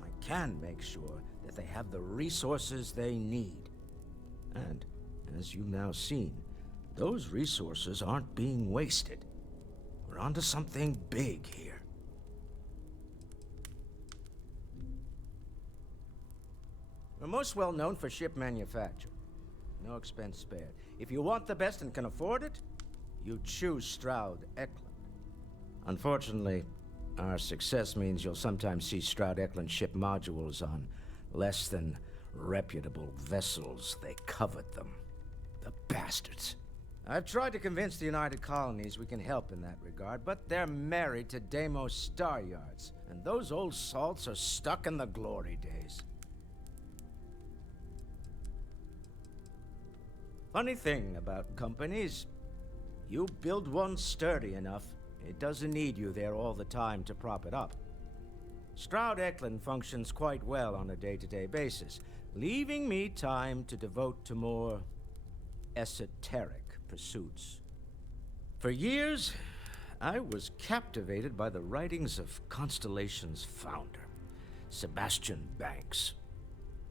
I can make sure that they have the resources they need. And, as you've now seen, those resources aren't being wasted. We're onto something big here. We're most well known for ship manufacture. No expense spared. If you want the best and can afford it, you choose Stroud Eklund. Unfortunately, our success means you'll sometimes see Stroud Eklund ship modules on less than reputable vessels. They covet them. The bastards. I've tried to convince the United Colonies we can help in that regard, but they're married to Deimos Star Yards, and those old salts are stuck in the glory days. Funny thing about companies, you build one sturdy enough, It doesn't need you there all the time to prop it up. Stroud Eklund functions quite well on a day-to-day basis, leaving me time to devote to more esoteric pursuits. For years, I was captivated by the writings of Constellation's founder, Sebastian Banks.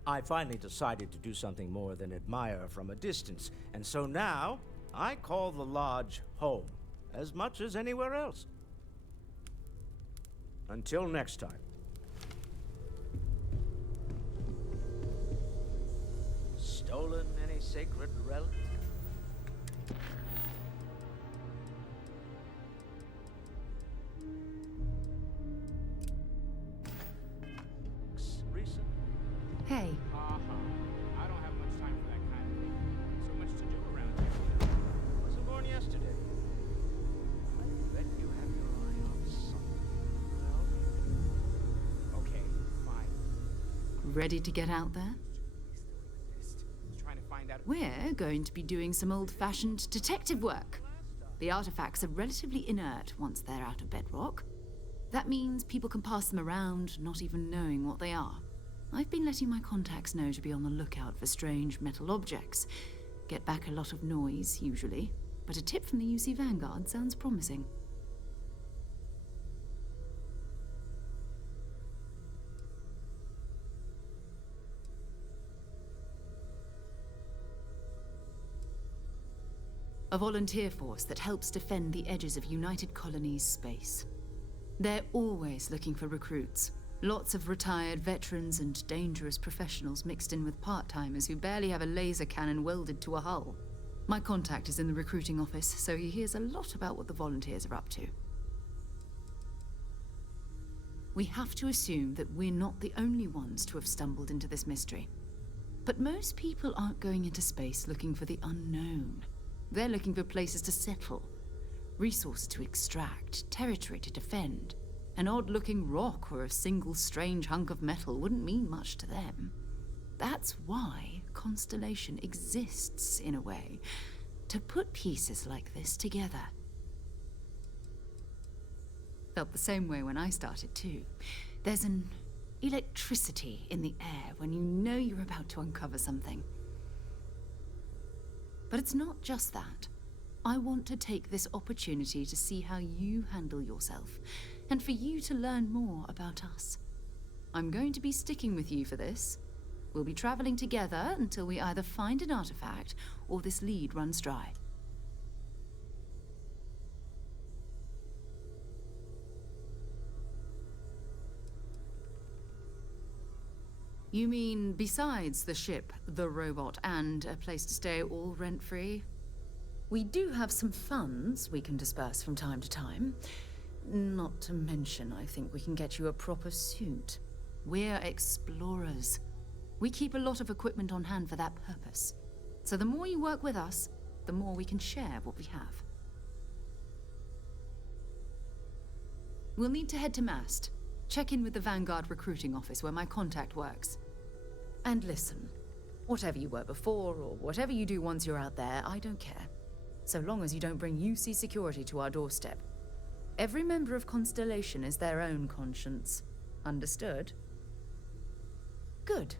I finally decided to do something more than admire from a distance, and so now I call the lodge home as much as anywhere else. Until next time. Stolen any sacred relic? Recent? Hey. I don't have much time for that kind of thing. So much to do around here. Wasn't born yesterday. I bet you have your eye on something. Well, okay, fine. Ready to get out there? Trying to find out. We're going to be doing some old-fashioned detective work. The artifacts are relatively inert once they're out of bedrock. That means people can pass them around, not even knowing what they are. I've been letting my contacts know to be on the lookout for strange metal objects. Get back a lot of noise, usually, but a tip from the UC Vanguard sounds promising. A volunteer force that helps defend the edges of United Colonies space. They're always looking for recruits. Lots of retired veterans and dangerous professionals mixed in with part-timers who barely have a laser cannon welded to a hull. My contact is in the recruiting office, so he hears a lot about what the volunteers are up to. We have to assume that we're not the only ones to have stumbled into this mystery. But most people aren't going into space looking for the unknown. They're looking for places to settle, resources to extract, territory to defend. An odd-looking rock or a single strange hunk of metal wouldn't mean much to them. That's why Constellation exists, in a way, to put pieces like this together. Felt the same way when I started, too. There's an electricity in the air when you know you're about to uncover something. But it's not just that. I want to take this opportunity to see how you handle yourself, and for you to learn more about us. I'm going to be sticking with you for this. We'll be traveling together until we either find an artifact or this lead runs dry. You mean besides the ship, the robot, and a place to stay all rent-free? We do have some funds we can disperse from time to time. Not to mention, I think we can get you a proper suit. We're explorers. We keep a lot of equipment on hand for that purpose. So the more you work with us, the more we can share what we have. We'll need to head to Mast. Check in with the Vanguard recruiting office where my contact works. And listen, whatever you were before or whatever you do once you're out there, I don't care. So long as you don't bring UC security to our doorstep. Every member of Constellation is their own conscience. Understood? Good.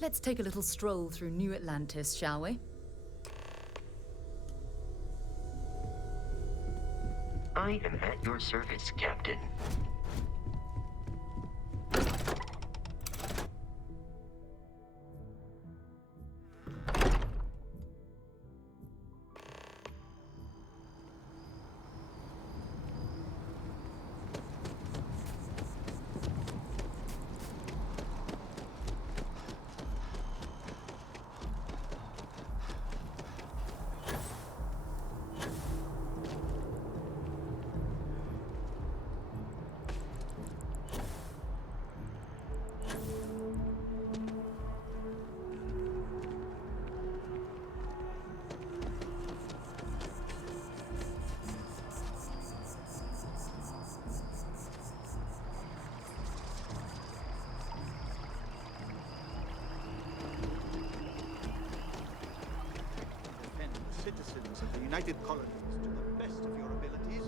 Let's take a little stroll through New Atlantis, shall we? I am at your service, Captain. Defend the citizens of the United Colonies to the best of your abilities.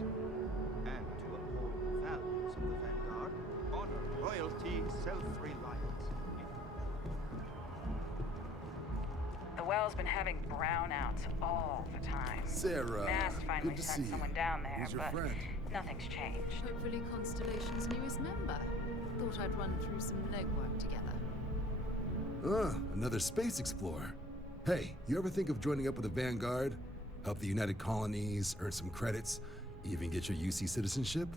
well's been having brownouts all the time. Sarah, Mast finally good to see sent you. someone down there, Who's your but friend? nothing's changed. Hopefully Constellation's newest member. Thought I'd run through some legwork together. Another space explorer. Hey, you ever think of joining up with the Vanguard? Help the United Colonies, earn some credits, even get your UC citizenship?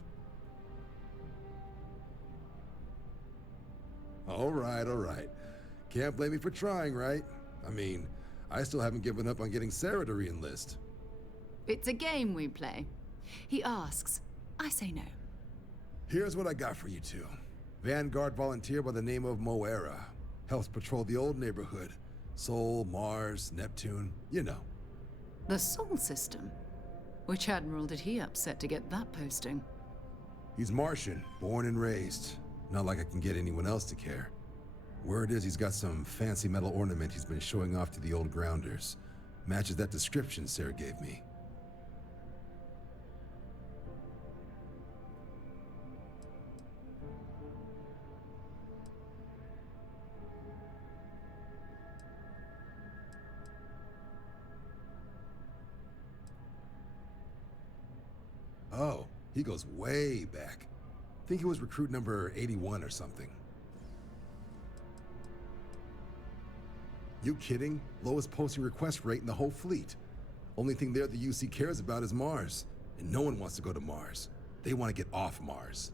All right. Can't blame me for trying, right? I mean, I still haven't given up on getting Sarah to re-enlist. It's a game we play. He asks, I say no. Here's what I got for you two. Vanguard volunteer by the name of Moera. Helps patrol the old neighborhood. Sol, Mars, Neptune, you know. The Sol system? Which admiral did he upset to get that posting? He's Martian, born and raised. Not like I can get anyone else to care. Word is he's got some fancy metal ornament he's been showing off to the old grounders. Matches that description Sarah gave me. Oh, he goes way back. Think he was recruit number 81 or something. You kidding? Lowest posting request rate in the whole fleet. Only thing there the UC cares about is Mars. And no one wants to go to Mars. They want to get off Mars.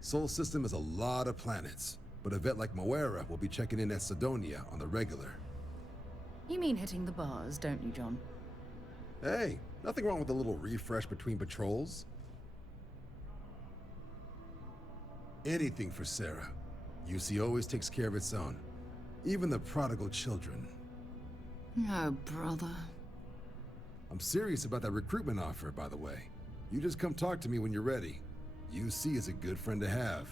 Sol system is a lot of planets, but a vet like Moera will be checking in at Sidonia on the regular. You mean hitting the bars, don't you, John? Hey, nothing wrong with a little refresh between patrols. Anything for Sarah. UC always takes care of its own. Even the prodigal children. Oh, brother. I'm serious about that recruitment offer, by the way. You just come talk to me when you're ready. UC is a good friend to have.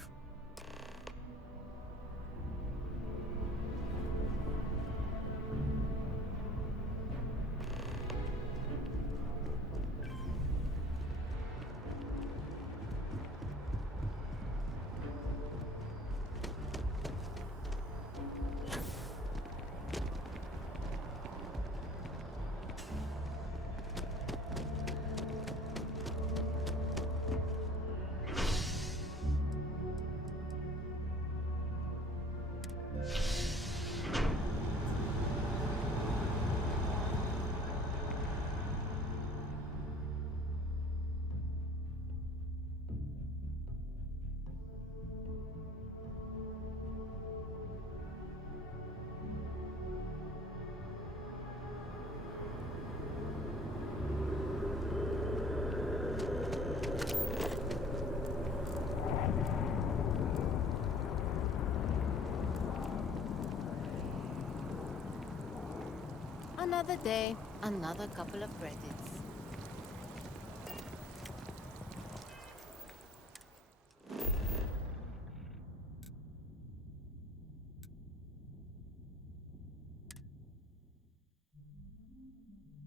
Another day, another couple of credits.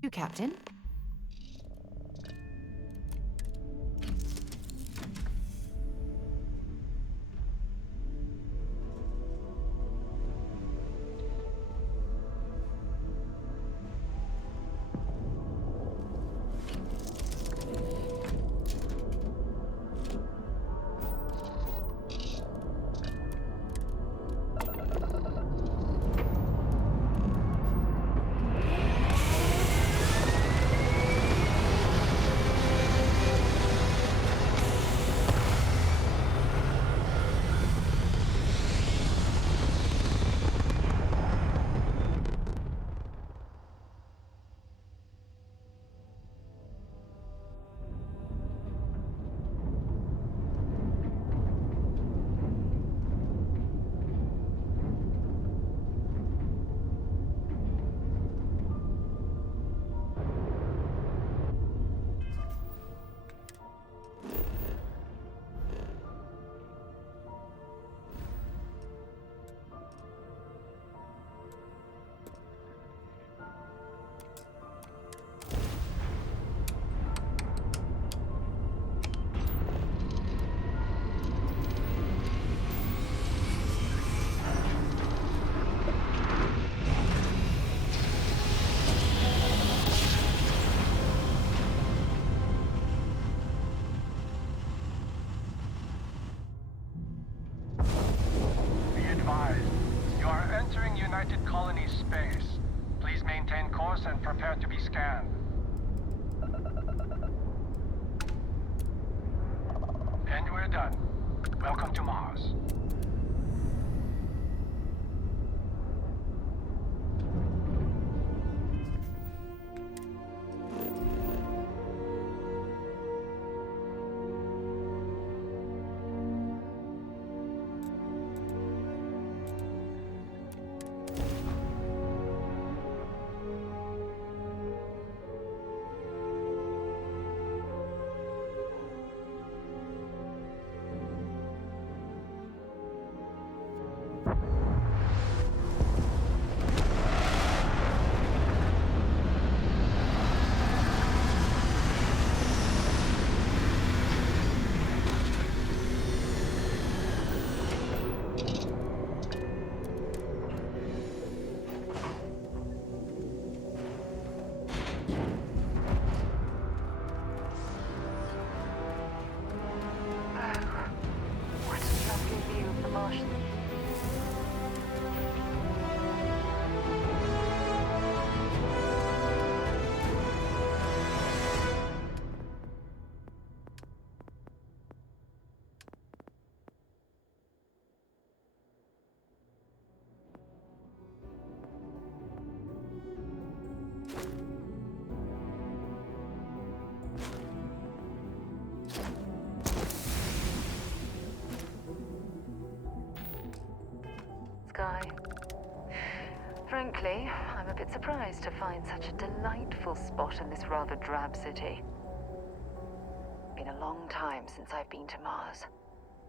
You, Captain? advised. You are entering United Colony space. Please maintain course and prepare to be scanned. And we're done. Welcome to Mars. Sky. Frankly, I'm a bit surprised to find such a delightful spot in this rather drab city. Been a long time since I've been to Mars.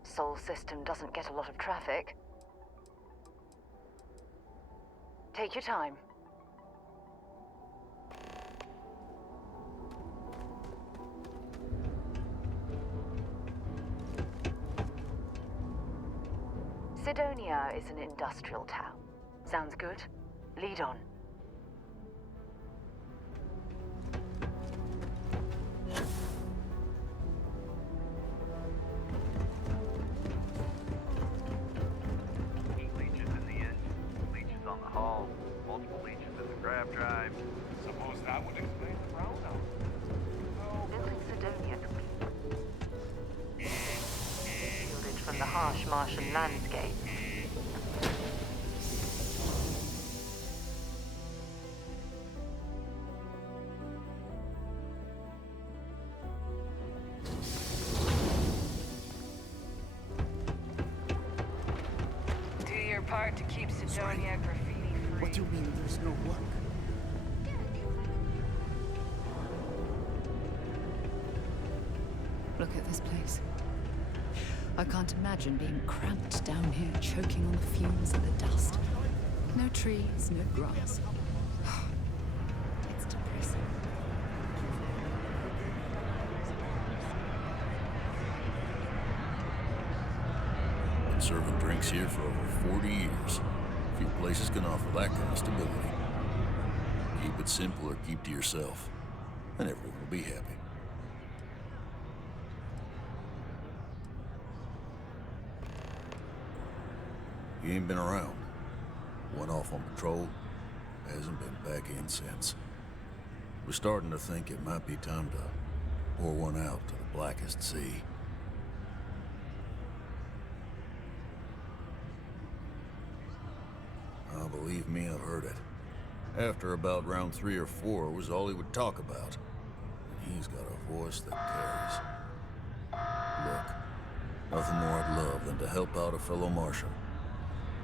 Sol system doesn't get a lot of traffic. Take your time. Sidonia is an industrial town. Sounds good? Lead on. Heat leeches in the engine, leeches on the hull, multiple leeches in the grav drive. Suppose that would explain the brownout. Built in Sidonia shielded from the harsh Martian landscape. Do your part to keep Sidonia graffiti-free. What do you mean there's no work? Look at this place. I can't imagine being cramped down here, choking on the fumes and the dust. No trees, no grass. It's depressing. Been serving drinks here for over 40 years. Few places can offer that kind of stability. Keep it simple or keep to yourself, and everyone will be happy. You ain't been around. Went off on patrol. Hasn't been back in since. We're starting to think it might be time to pour one out to the blackest sea. Believe me, I've heard it. After about round 3 or 4 was all he would talk about. And he's got a voice that carries. Look, nothing more I'd love than to help out a fellow Martian.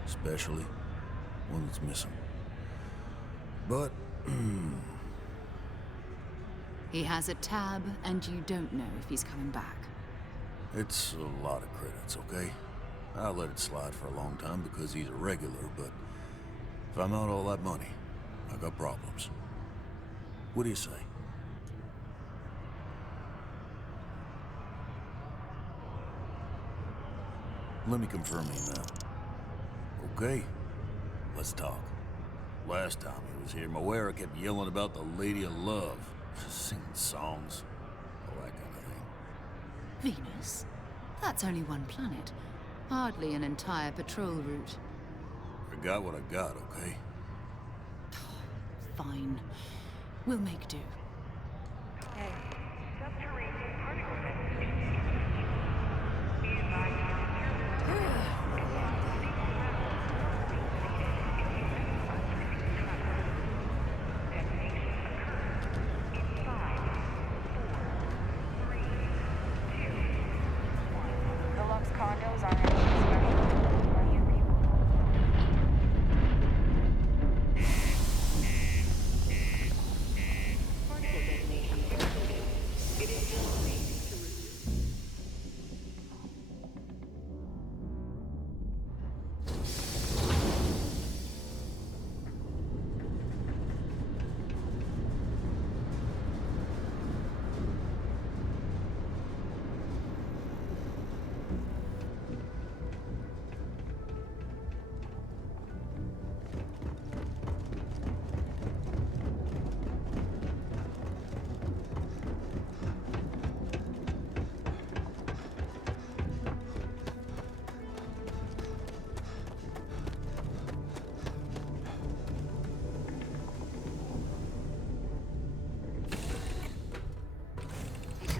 Especially one that's missing. But, He has a tab, and you don't know if he's coming back. it's a lot of credits, okay? I let it slide for a long time because he's a regular, but if I'm out all that money, I got problems. What do you say? Let me confirm you now. Okay, let's talk. Last time he was here, Moera kept yelling about the Lady of Love, singing songs, all that kind of thing. Venus? That's only one planet. Hardly an entire patrol route. I got what I got, okay? Fine. We'll make do. Hey. Deluxe condos aren't anything special. Plenty of people.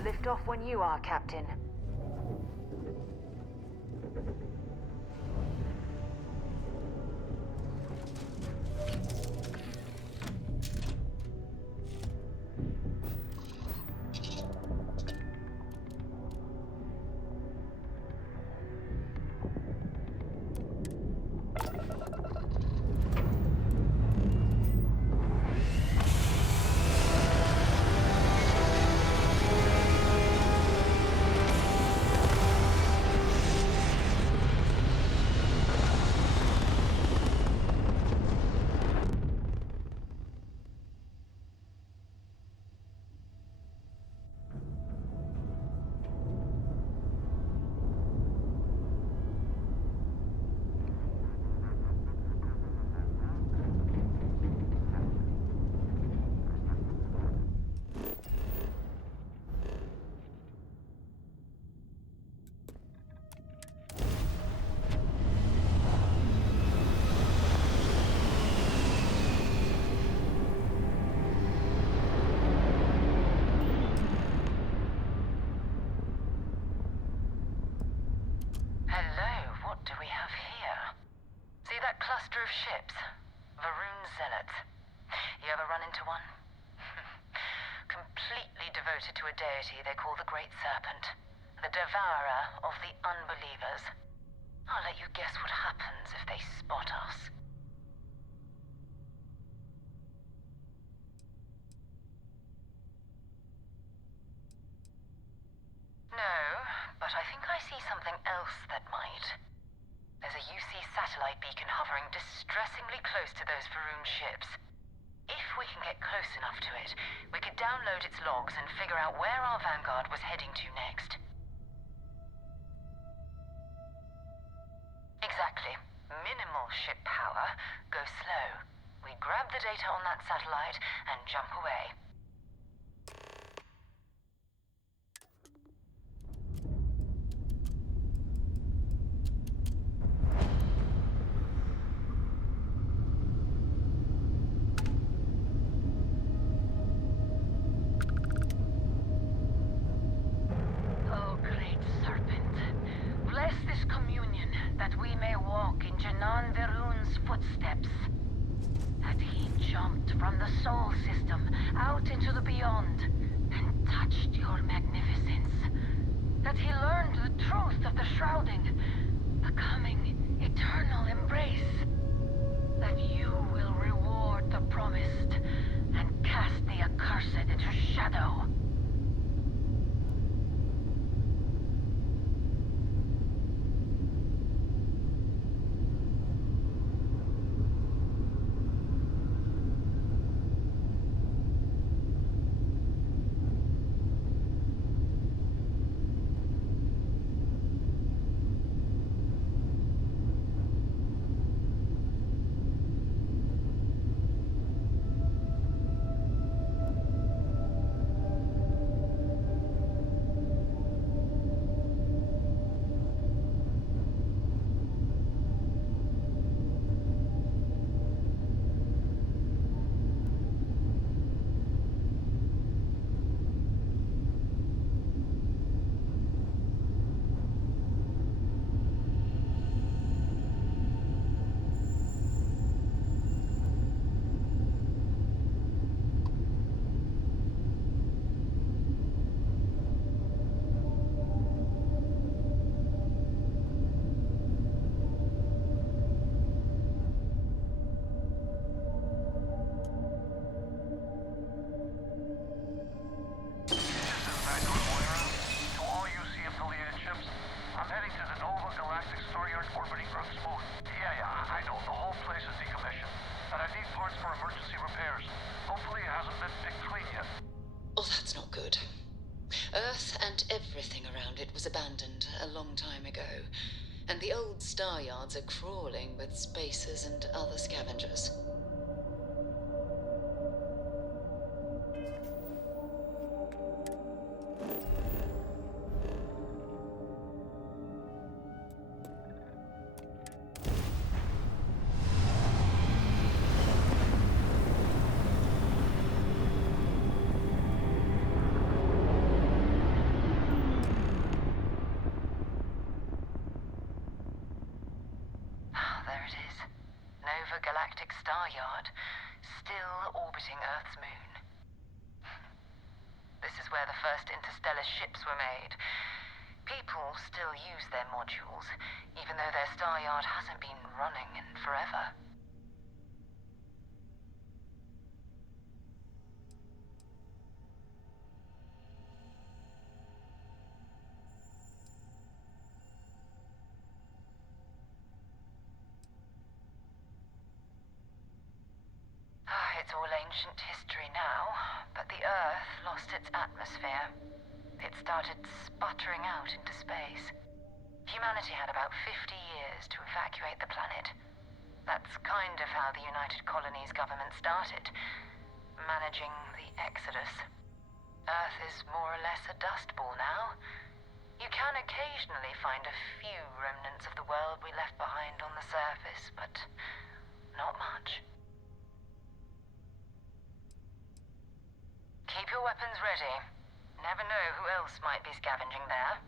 Lift off when you are, Captain. cluster of ships. Varun Zealots. You ever run into one? Completely devoted to a deity they call the Great Serpent. The devourer of the unbelievers. I'll let you guess what happens if they spot us. No, but I think I see something else that might. There's a UC satellite beacon hovering distressingly close to those Varun ships. If we can get close enough to it, we could download its logs and figure out where our vanguard was heading to next. Exactly. Minimal ship power. Go slow. We grab the data on that satellite and jump away. Oh, great serpent, bless this communion that we may walk in Janan Varun's footsteps. That he jumped from the soul system out into the beyond and touched your magnificence. That he learned the truth of the shrouding, the coming eternal embrace. That you will reward the promised and cast the accursed into shadow. star yards are crawling with spacers and other scavengers. Galactic Star Yard, still orbiting Earth's moon. This is where the first interstellar ships were made. People still use their modules, even though their star yard hasn't been running in forever. It's all ancient history now, but the Earth lost its atmosphere. It started sputtering out into space. Humanity had about 50 years to evacuate the planet. That's kind of how the United Colonies government started, managing the exodus. Earth is more or less a dust ball now. You can occasionally find a few remnants of the world we left behind on the surface, but not much. Keep your weapons ready. Never know who else might be scavenging there.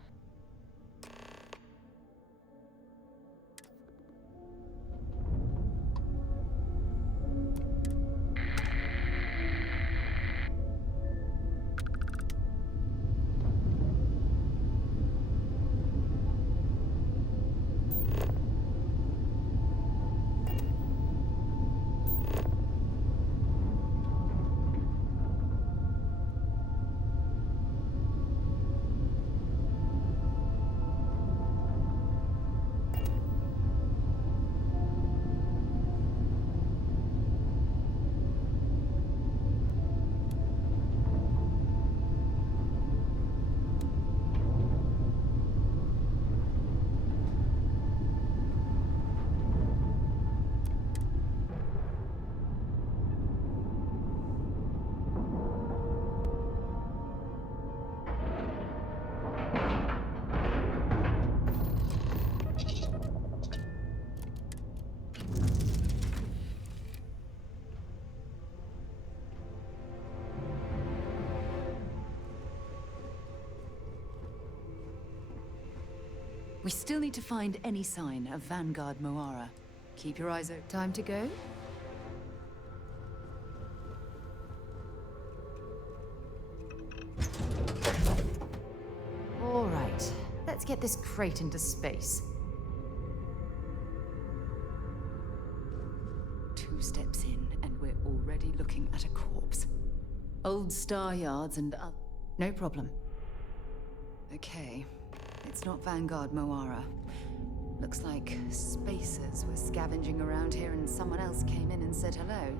We still need to find any sign of Vanguard Moara. Keep your eyes open. Time to go? All right, let's get this crate into space. 2 steps in, and we're already looking at a corpse. Old star yards and no problem. Okay. It's not Vanguard Moara. Looks like spacers were scavenging around here and someone else came in and said hello.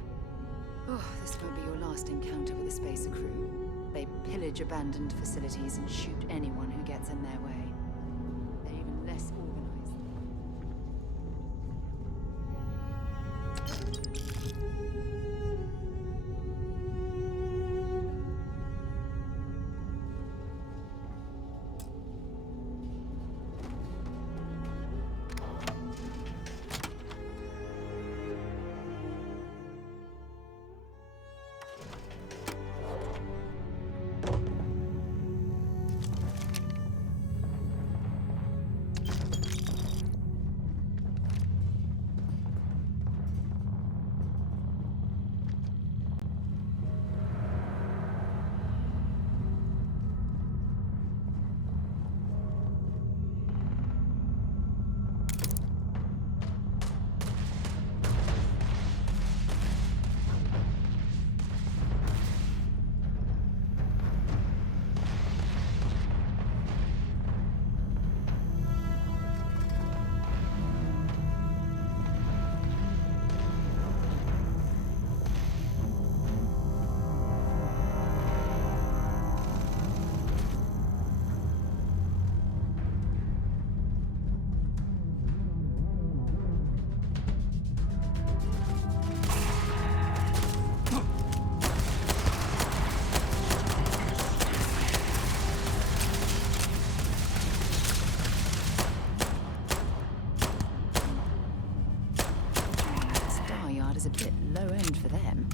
Oh, this won't be your last encounter with a spacer crew. They pillage abandoned facilities and shoot anyone who gets in their way. They're even less organized. is a bit low end for them.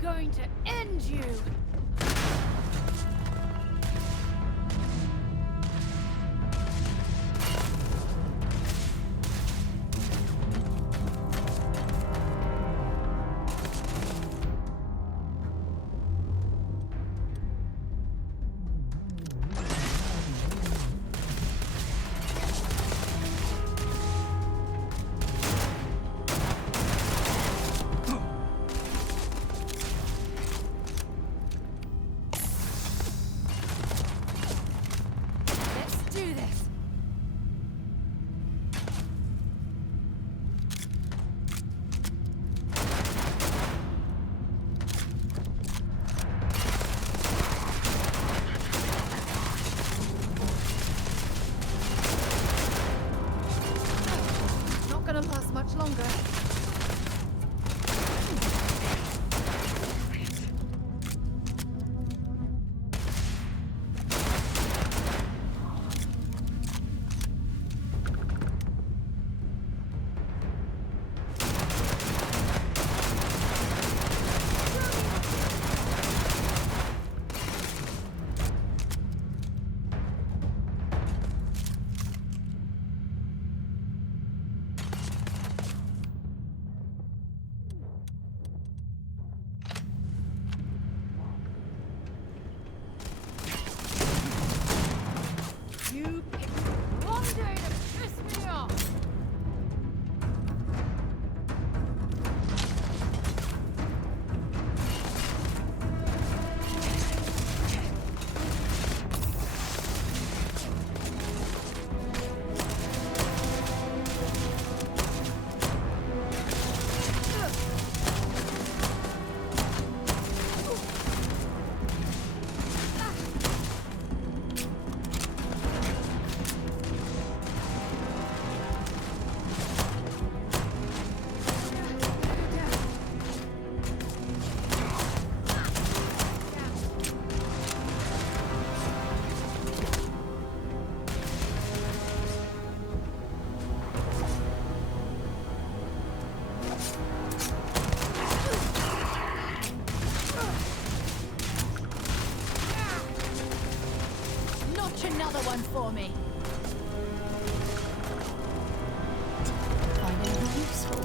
Going to end you! Much longer. You picked the wrong day to piss me off! Another one for me. Find anything useful?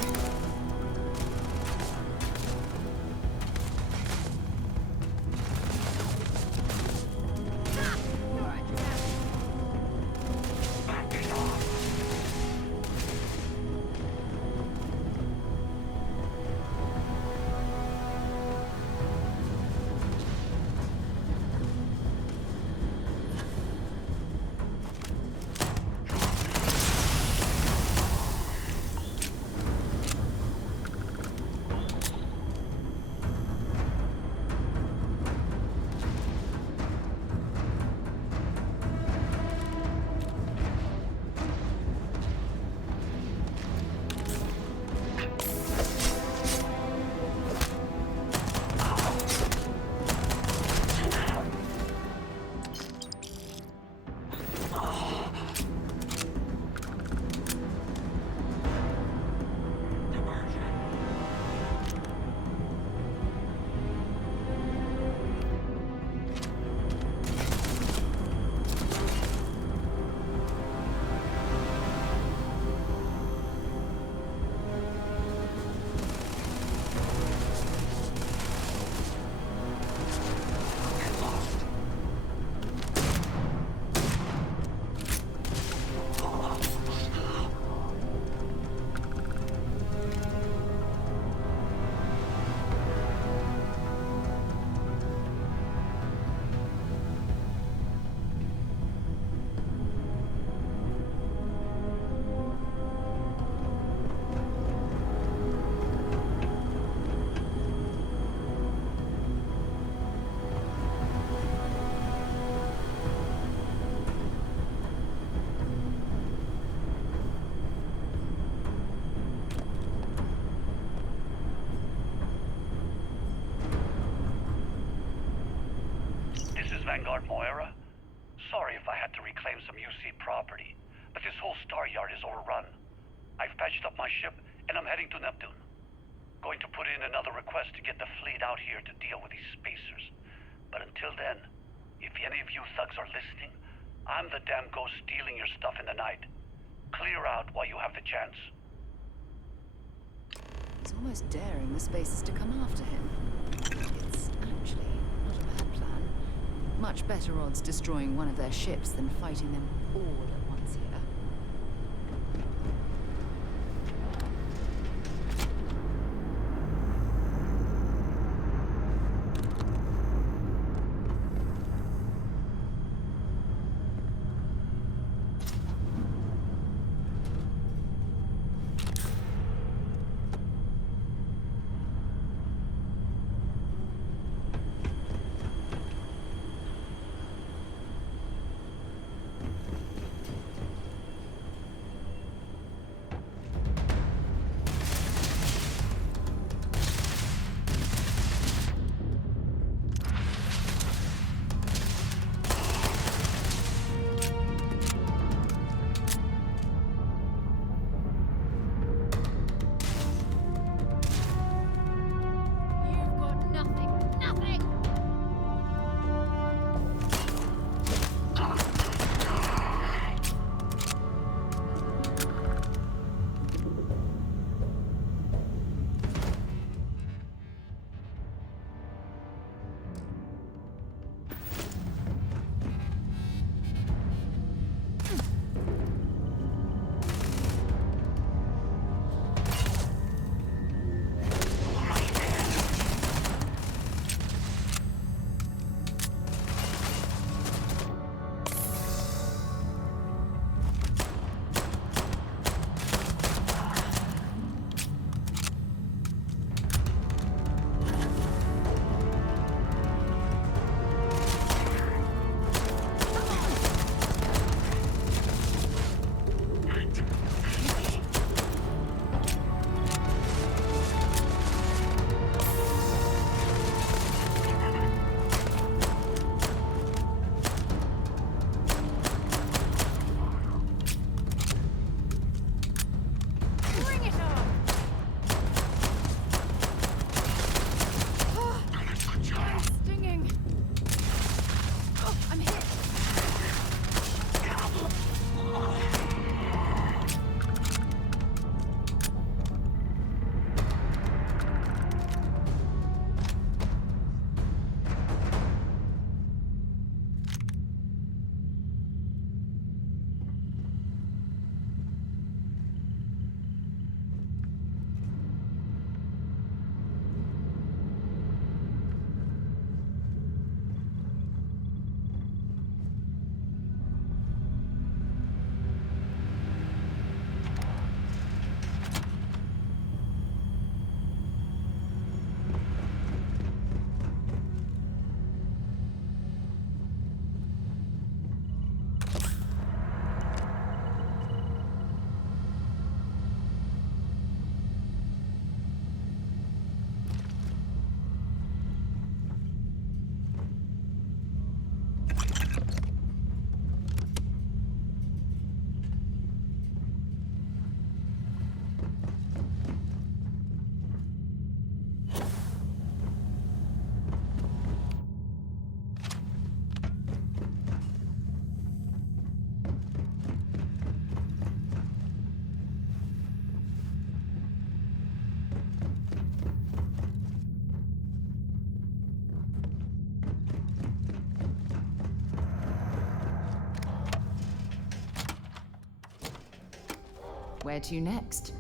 Vanguard Moira. Sorry if I had to reclaim some UC property, but this whole star yard is overrun. I've patched up my ship, and I'm heading to Neptune. Going to put in another request to get the fleet out here to deal with these spacers. But until then, if any of you thugs are listening, I'm the damn ghost stealing your stuff in the night. Clear out while you have the chance. He's almost daring the spacers to come after him. It's actually not a bad plan. Much better odds destroying one of their ships than fighting them all at once here. Where to next?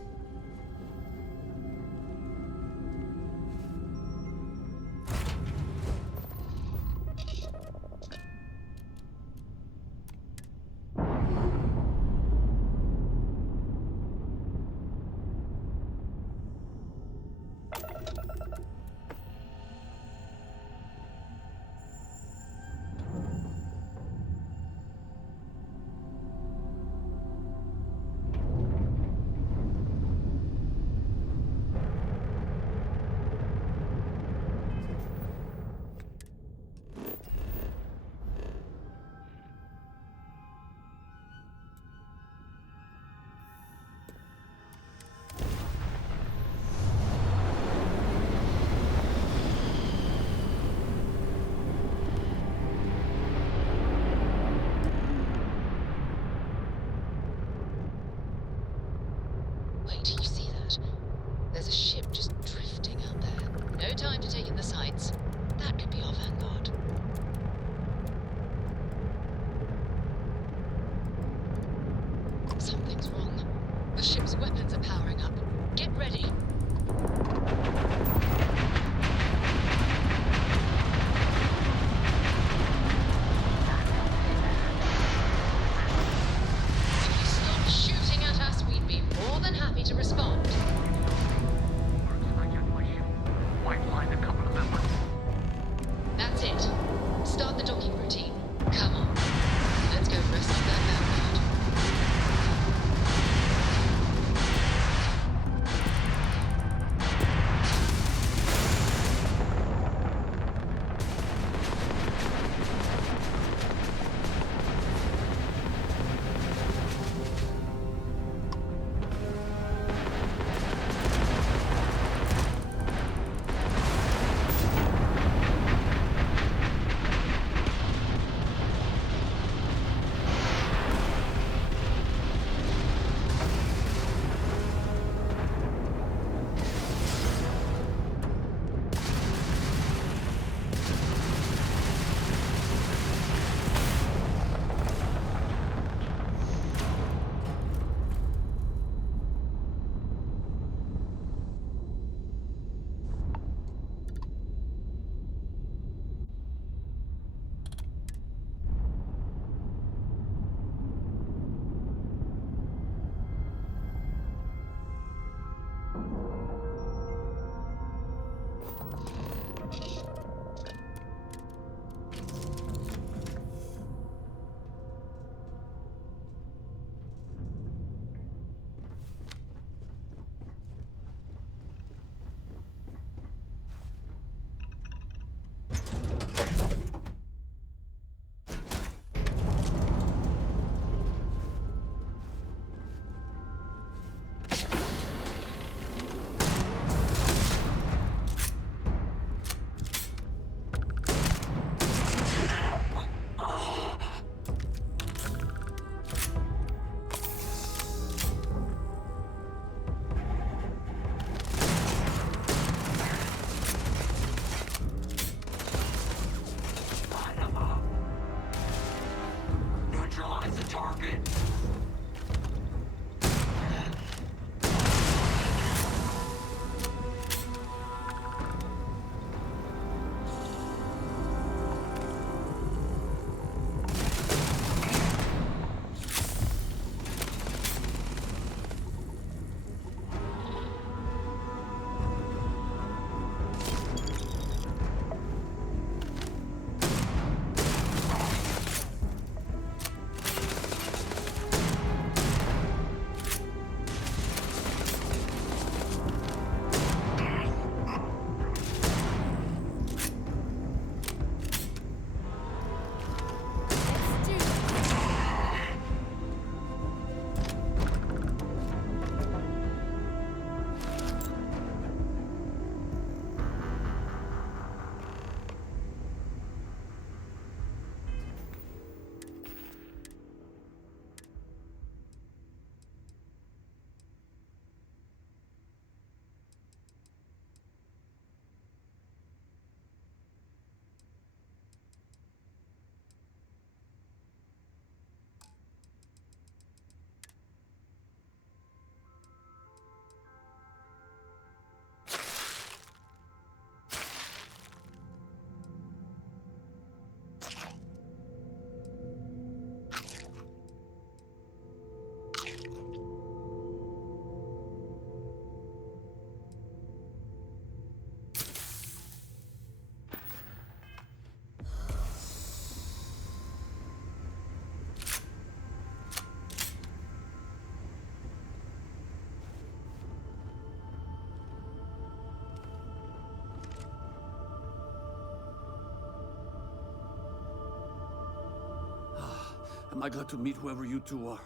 Am I glad to meet whoever you two are.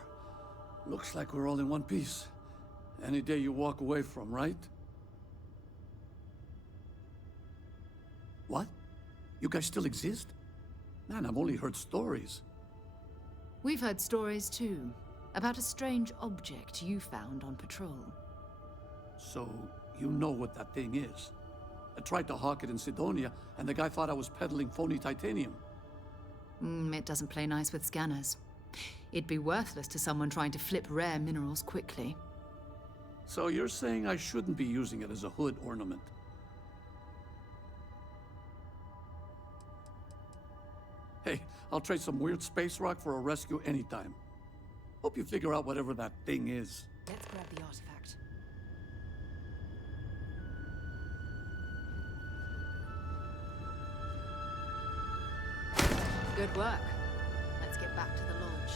Looks like we're all in one piece. Any day you walk away from, right? What? You guys still exist? Man, I've only heard stories. We've heard stories too, about a strange object you found on patrol. So, you know what that thing is. I tried to hawk it in Sidonia, and the guy thought I was peddling phony titanium. It doesn't play nice with scanners. It'd be worthless to someone trying to flip rare minerals quickly. So you're saying I shouldn't be using it as a hood ornament? Hey, I'll trade some weird space rock for a rescue anytime. Hope you figure out whatever that thing is. Let's grab the artifact. Good work. Let's get back to the lodge.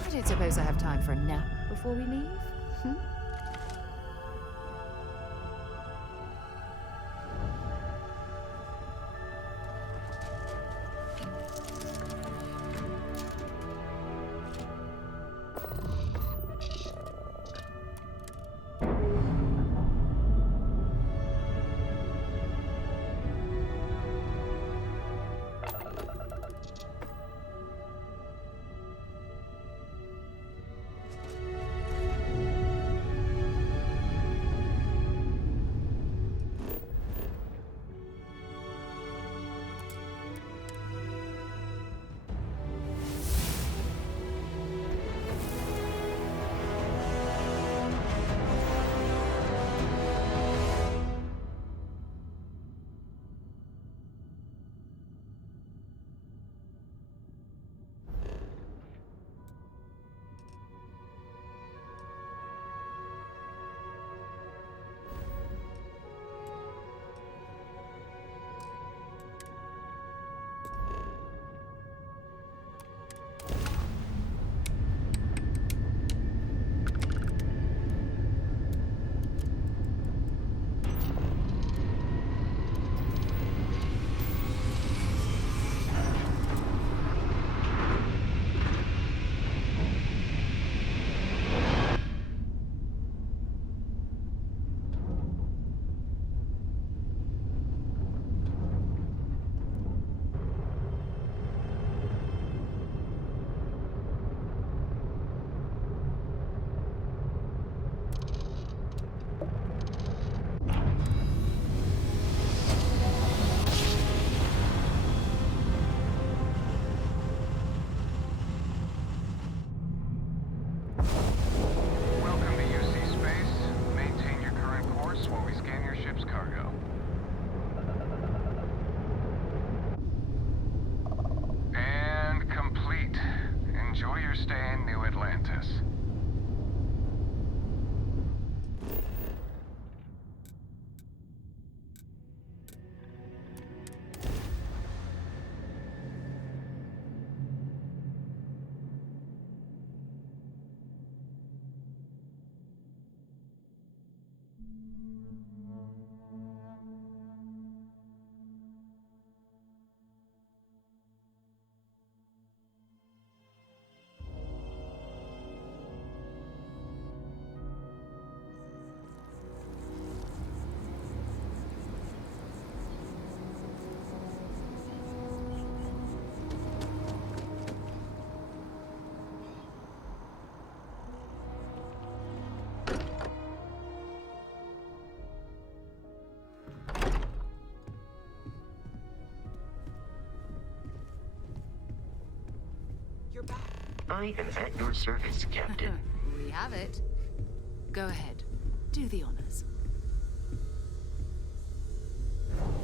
I don't suppose I have time for a nap before we leave? I am at your service, Captain. We have it. Go ahead. Do the honors.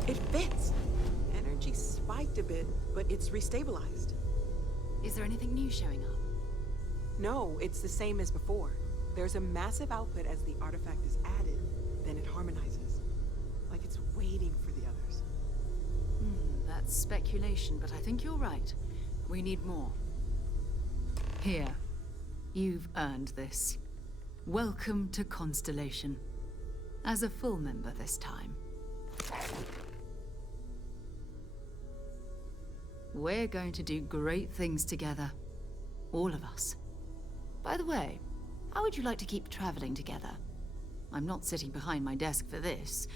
It fits. Energy spiked a bit, but it's restabilized. Is there anything new showing up? No, it's the same as before. There's a massive output as the artifact is added, then it harmonizes. Like it's waiting for the others. That's speculation, but I think you're right. We need more. Here. You've earned this. Welcome to Constellation. As a full member this time. We're going to do great things together. All of us. By the way, how would you like to keep traveling together? I'm not sitting behind my desk for this.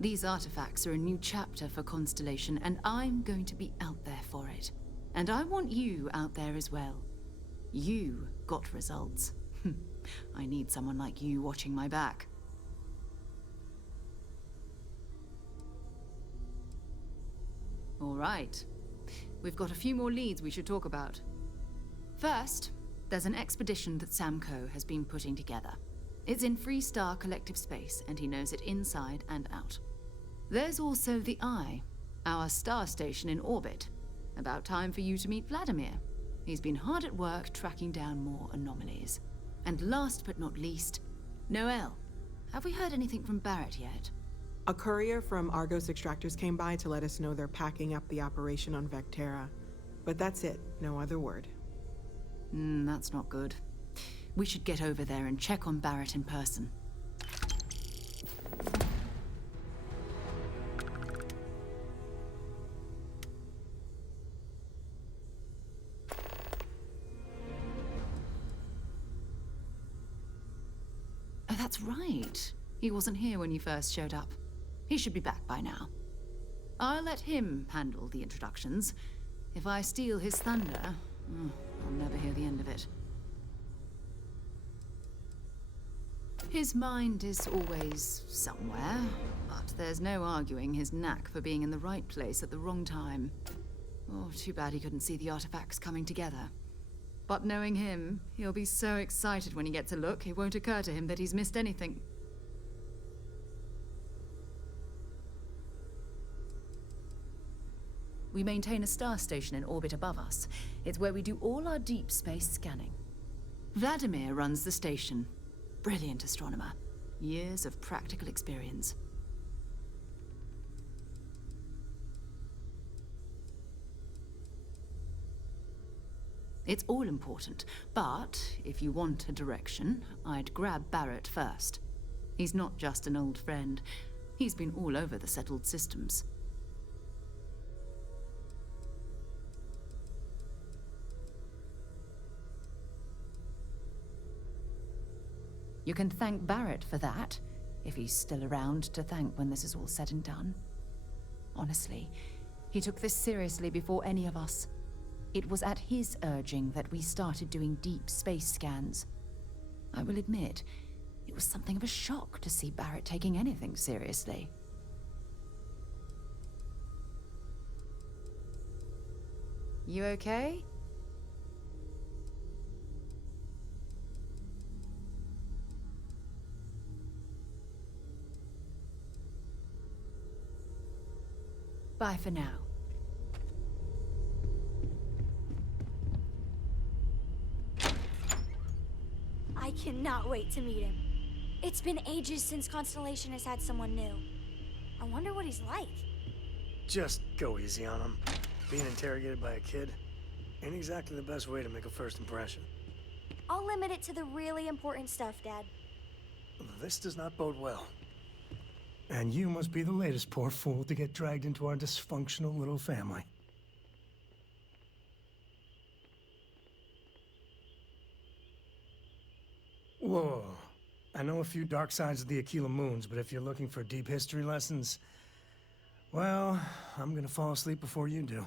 These artifacts are a new chapter for Constellation, and I'm going to be out there for it. And I want you out there as well. You got results. I need someone like you watching my back. All right. We've got a few more leads we should talk about. First, there's an expedition that Samco has been putting together. It's in Freestar Collective Space, and he knows it inside and out. There's also the Eye, our star station in orbit. About time for you to meet Vladimir. He's been hard at work tracking down more anomalies. And last but not least, Noel. Have we heard anything from Barrett yet? A courier from Argos Extractors came by to let us know they're packing up the operation on Vectera. But that's it, no other word. That's not good. We should get over there and check on Barrett in person. Oh, that's right. He wasn't here when you first showed up. He should be back by now. I'll let him handle the introductions. If I steal his thunder, I'll never hear the end of it. His mind is always somewhere, but there's no arguing his knack for being in the right place at the wrong time. Oh, too bad he couldn't see the artifacts coming together. But knowing him, he'll be so excited when he gets a look, it won't occur to him that he's missed anything. We maintain a star station in orbit above us. It's where we do all our deep space scanning. Vladimir runs the station. Brilliant astronomer. Years of practical experience. It's all important, but if you want a direction, I'd grab Barrett first. He's not just an old friend. He's been all over the settled systems. You can thank Barrett for that, if he's still around to thank when this is all said and done. Honestly, he took this seriously before any of us. It was at his urging that we started doing deep space scans. I will admit, it was something of a shock to see Barrett taking anything seriously. You okay? Bye for now. I cannot wait to meet him. It's been ages since Constellation has had someone new. I wonder what he's like. Just go easy on him. Being interrogated by a kid ain't exactly the best way to make a first impression. I'll limit it to the really important stuff, Dad. This does not bode well. And you must be the latest poor fool to get dragged into our dysfunctional little family. Whoa. I know a few dark sides of the Aquila Moons, but if you're looking for deep history lessons, well, I'm gonna fall asleep before you do.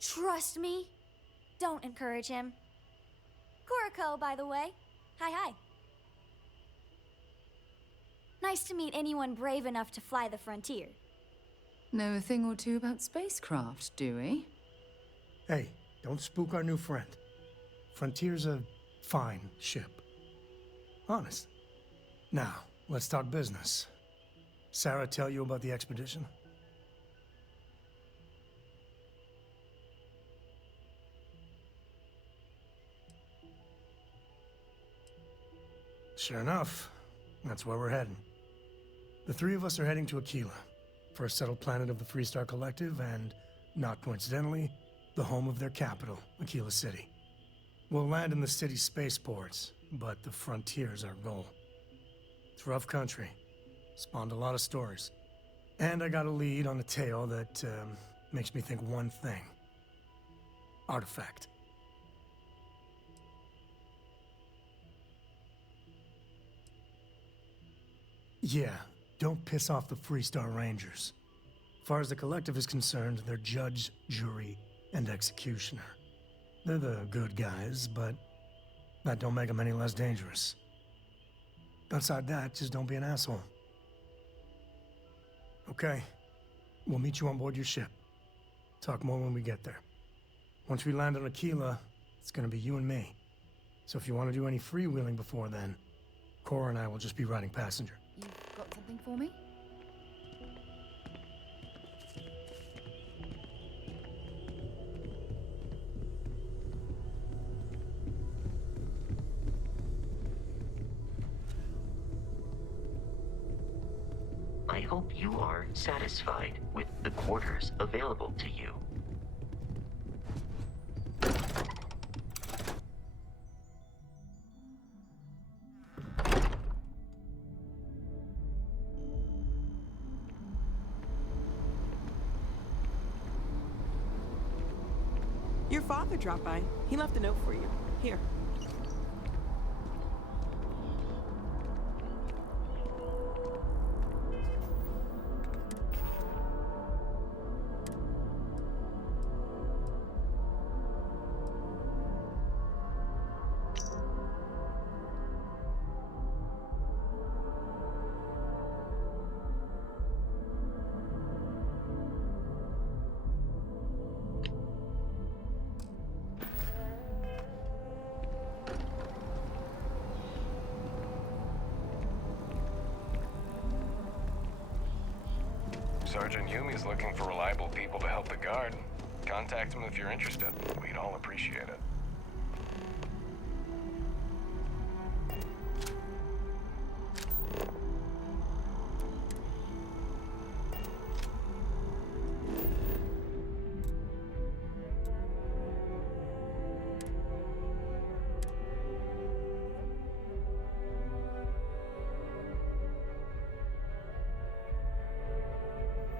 Trust me. Don't encourage him. Kuriko, by the way. Hi. Nice to meet anyone brave enough to fly the frontier. Know a thing or two about spacecraft, do we? Hey, don't spook our new friend. Frontier's a fine ship. Honest. Now, let's talk business. Sarah tell you about the expedition? Sure enough, that's where we're heading. The three of us are heading to Aquila, first settled planet of the Freestar Collective, and, not coincidentally, the home of their capital, Aquila City. We'll land in the city's spaceports, but the frontier's our goal. It's rough country. Spawned a lot of stories. And I got a lead on a tale that makes me think one thing. Artifact. Yeah, don't piss off the Freestar Rangers. As far as the Collective is concerned, they're judge, jury, and executioner. They're the good guys, but that don't make them any less dangerous. Outside that, just don't be an asshole. Okay, we'll meet you on board your ship. Talk more when we get there. Once we land on Aquila, it's gonna be you and me. So if you want to do any freewheeling before then, Cora and I will just be riding passenger. You've got something for me? I hope you are satisfied with the quarters available to you. Your father dropped by. He left a note for you. Here. Sergeant Yumi's looking for reliable people to help the guard. Contact him if you're interested. We'd all appreciate it.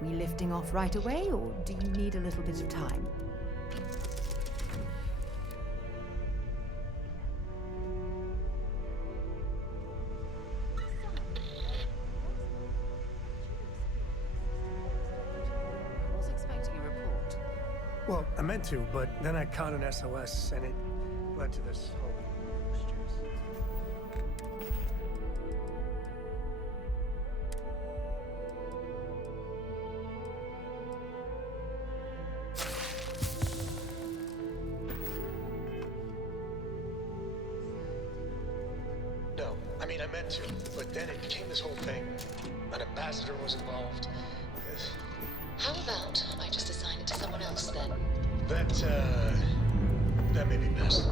We lifting off right away, or do you need a little bit of time? I was expecting a report. Well, I meant to, but then I caught an SOS, and it led to this whole... No, I mean, I meant to, but then it became this whole thing. An ambassador was involved. How about I just assign it to someone else then? That may be best.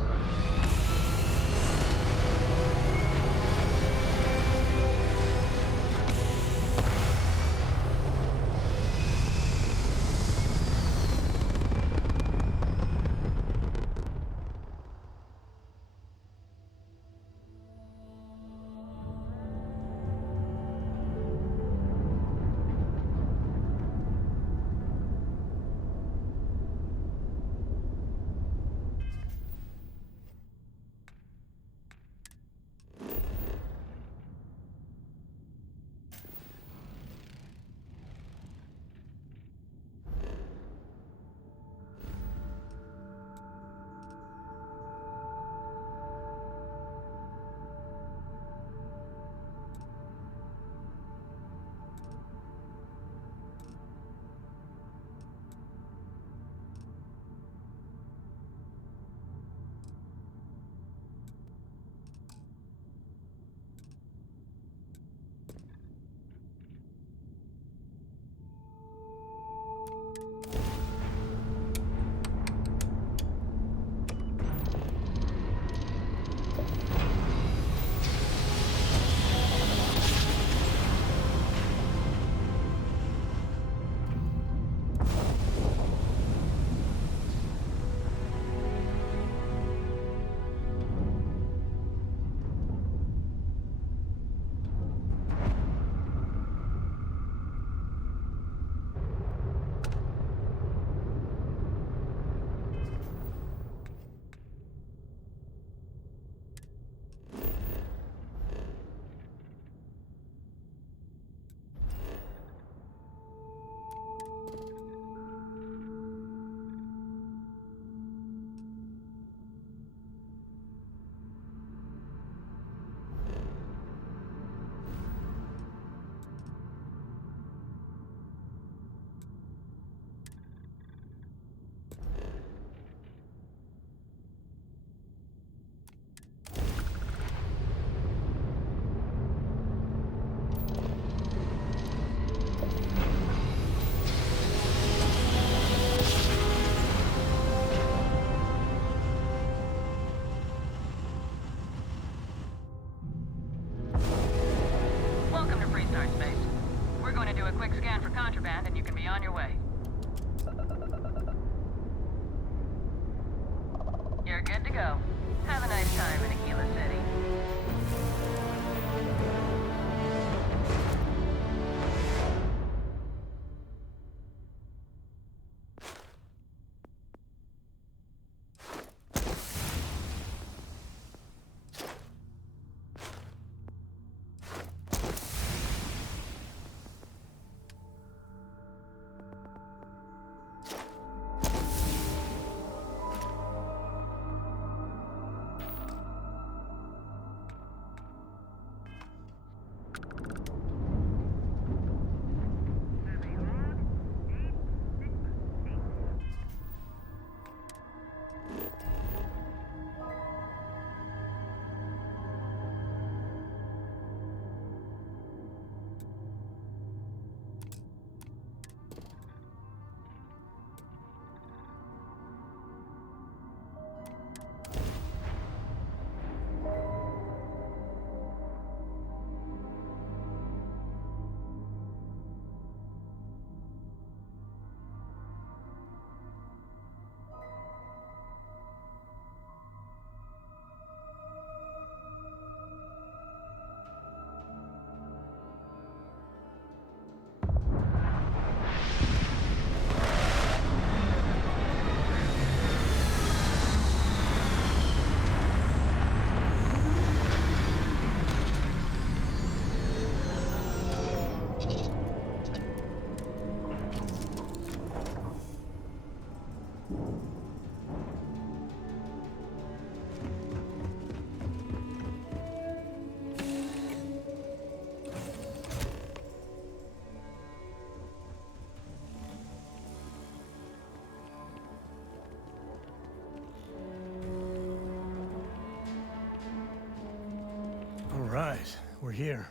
Right, we're here.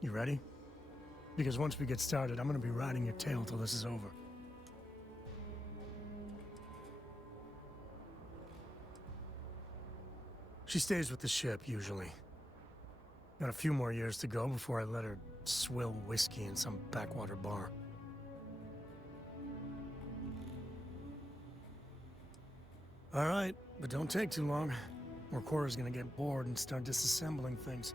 You ready? Because once we get started, I'm gonna be riding your tail till this is over. She stays with the ship, usually. Got a few more years to go before I let her swill whiskey in some backwater bar. All right, but don't take too long, or Cora's gonna get bored and start disassembling things.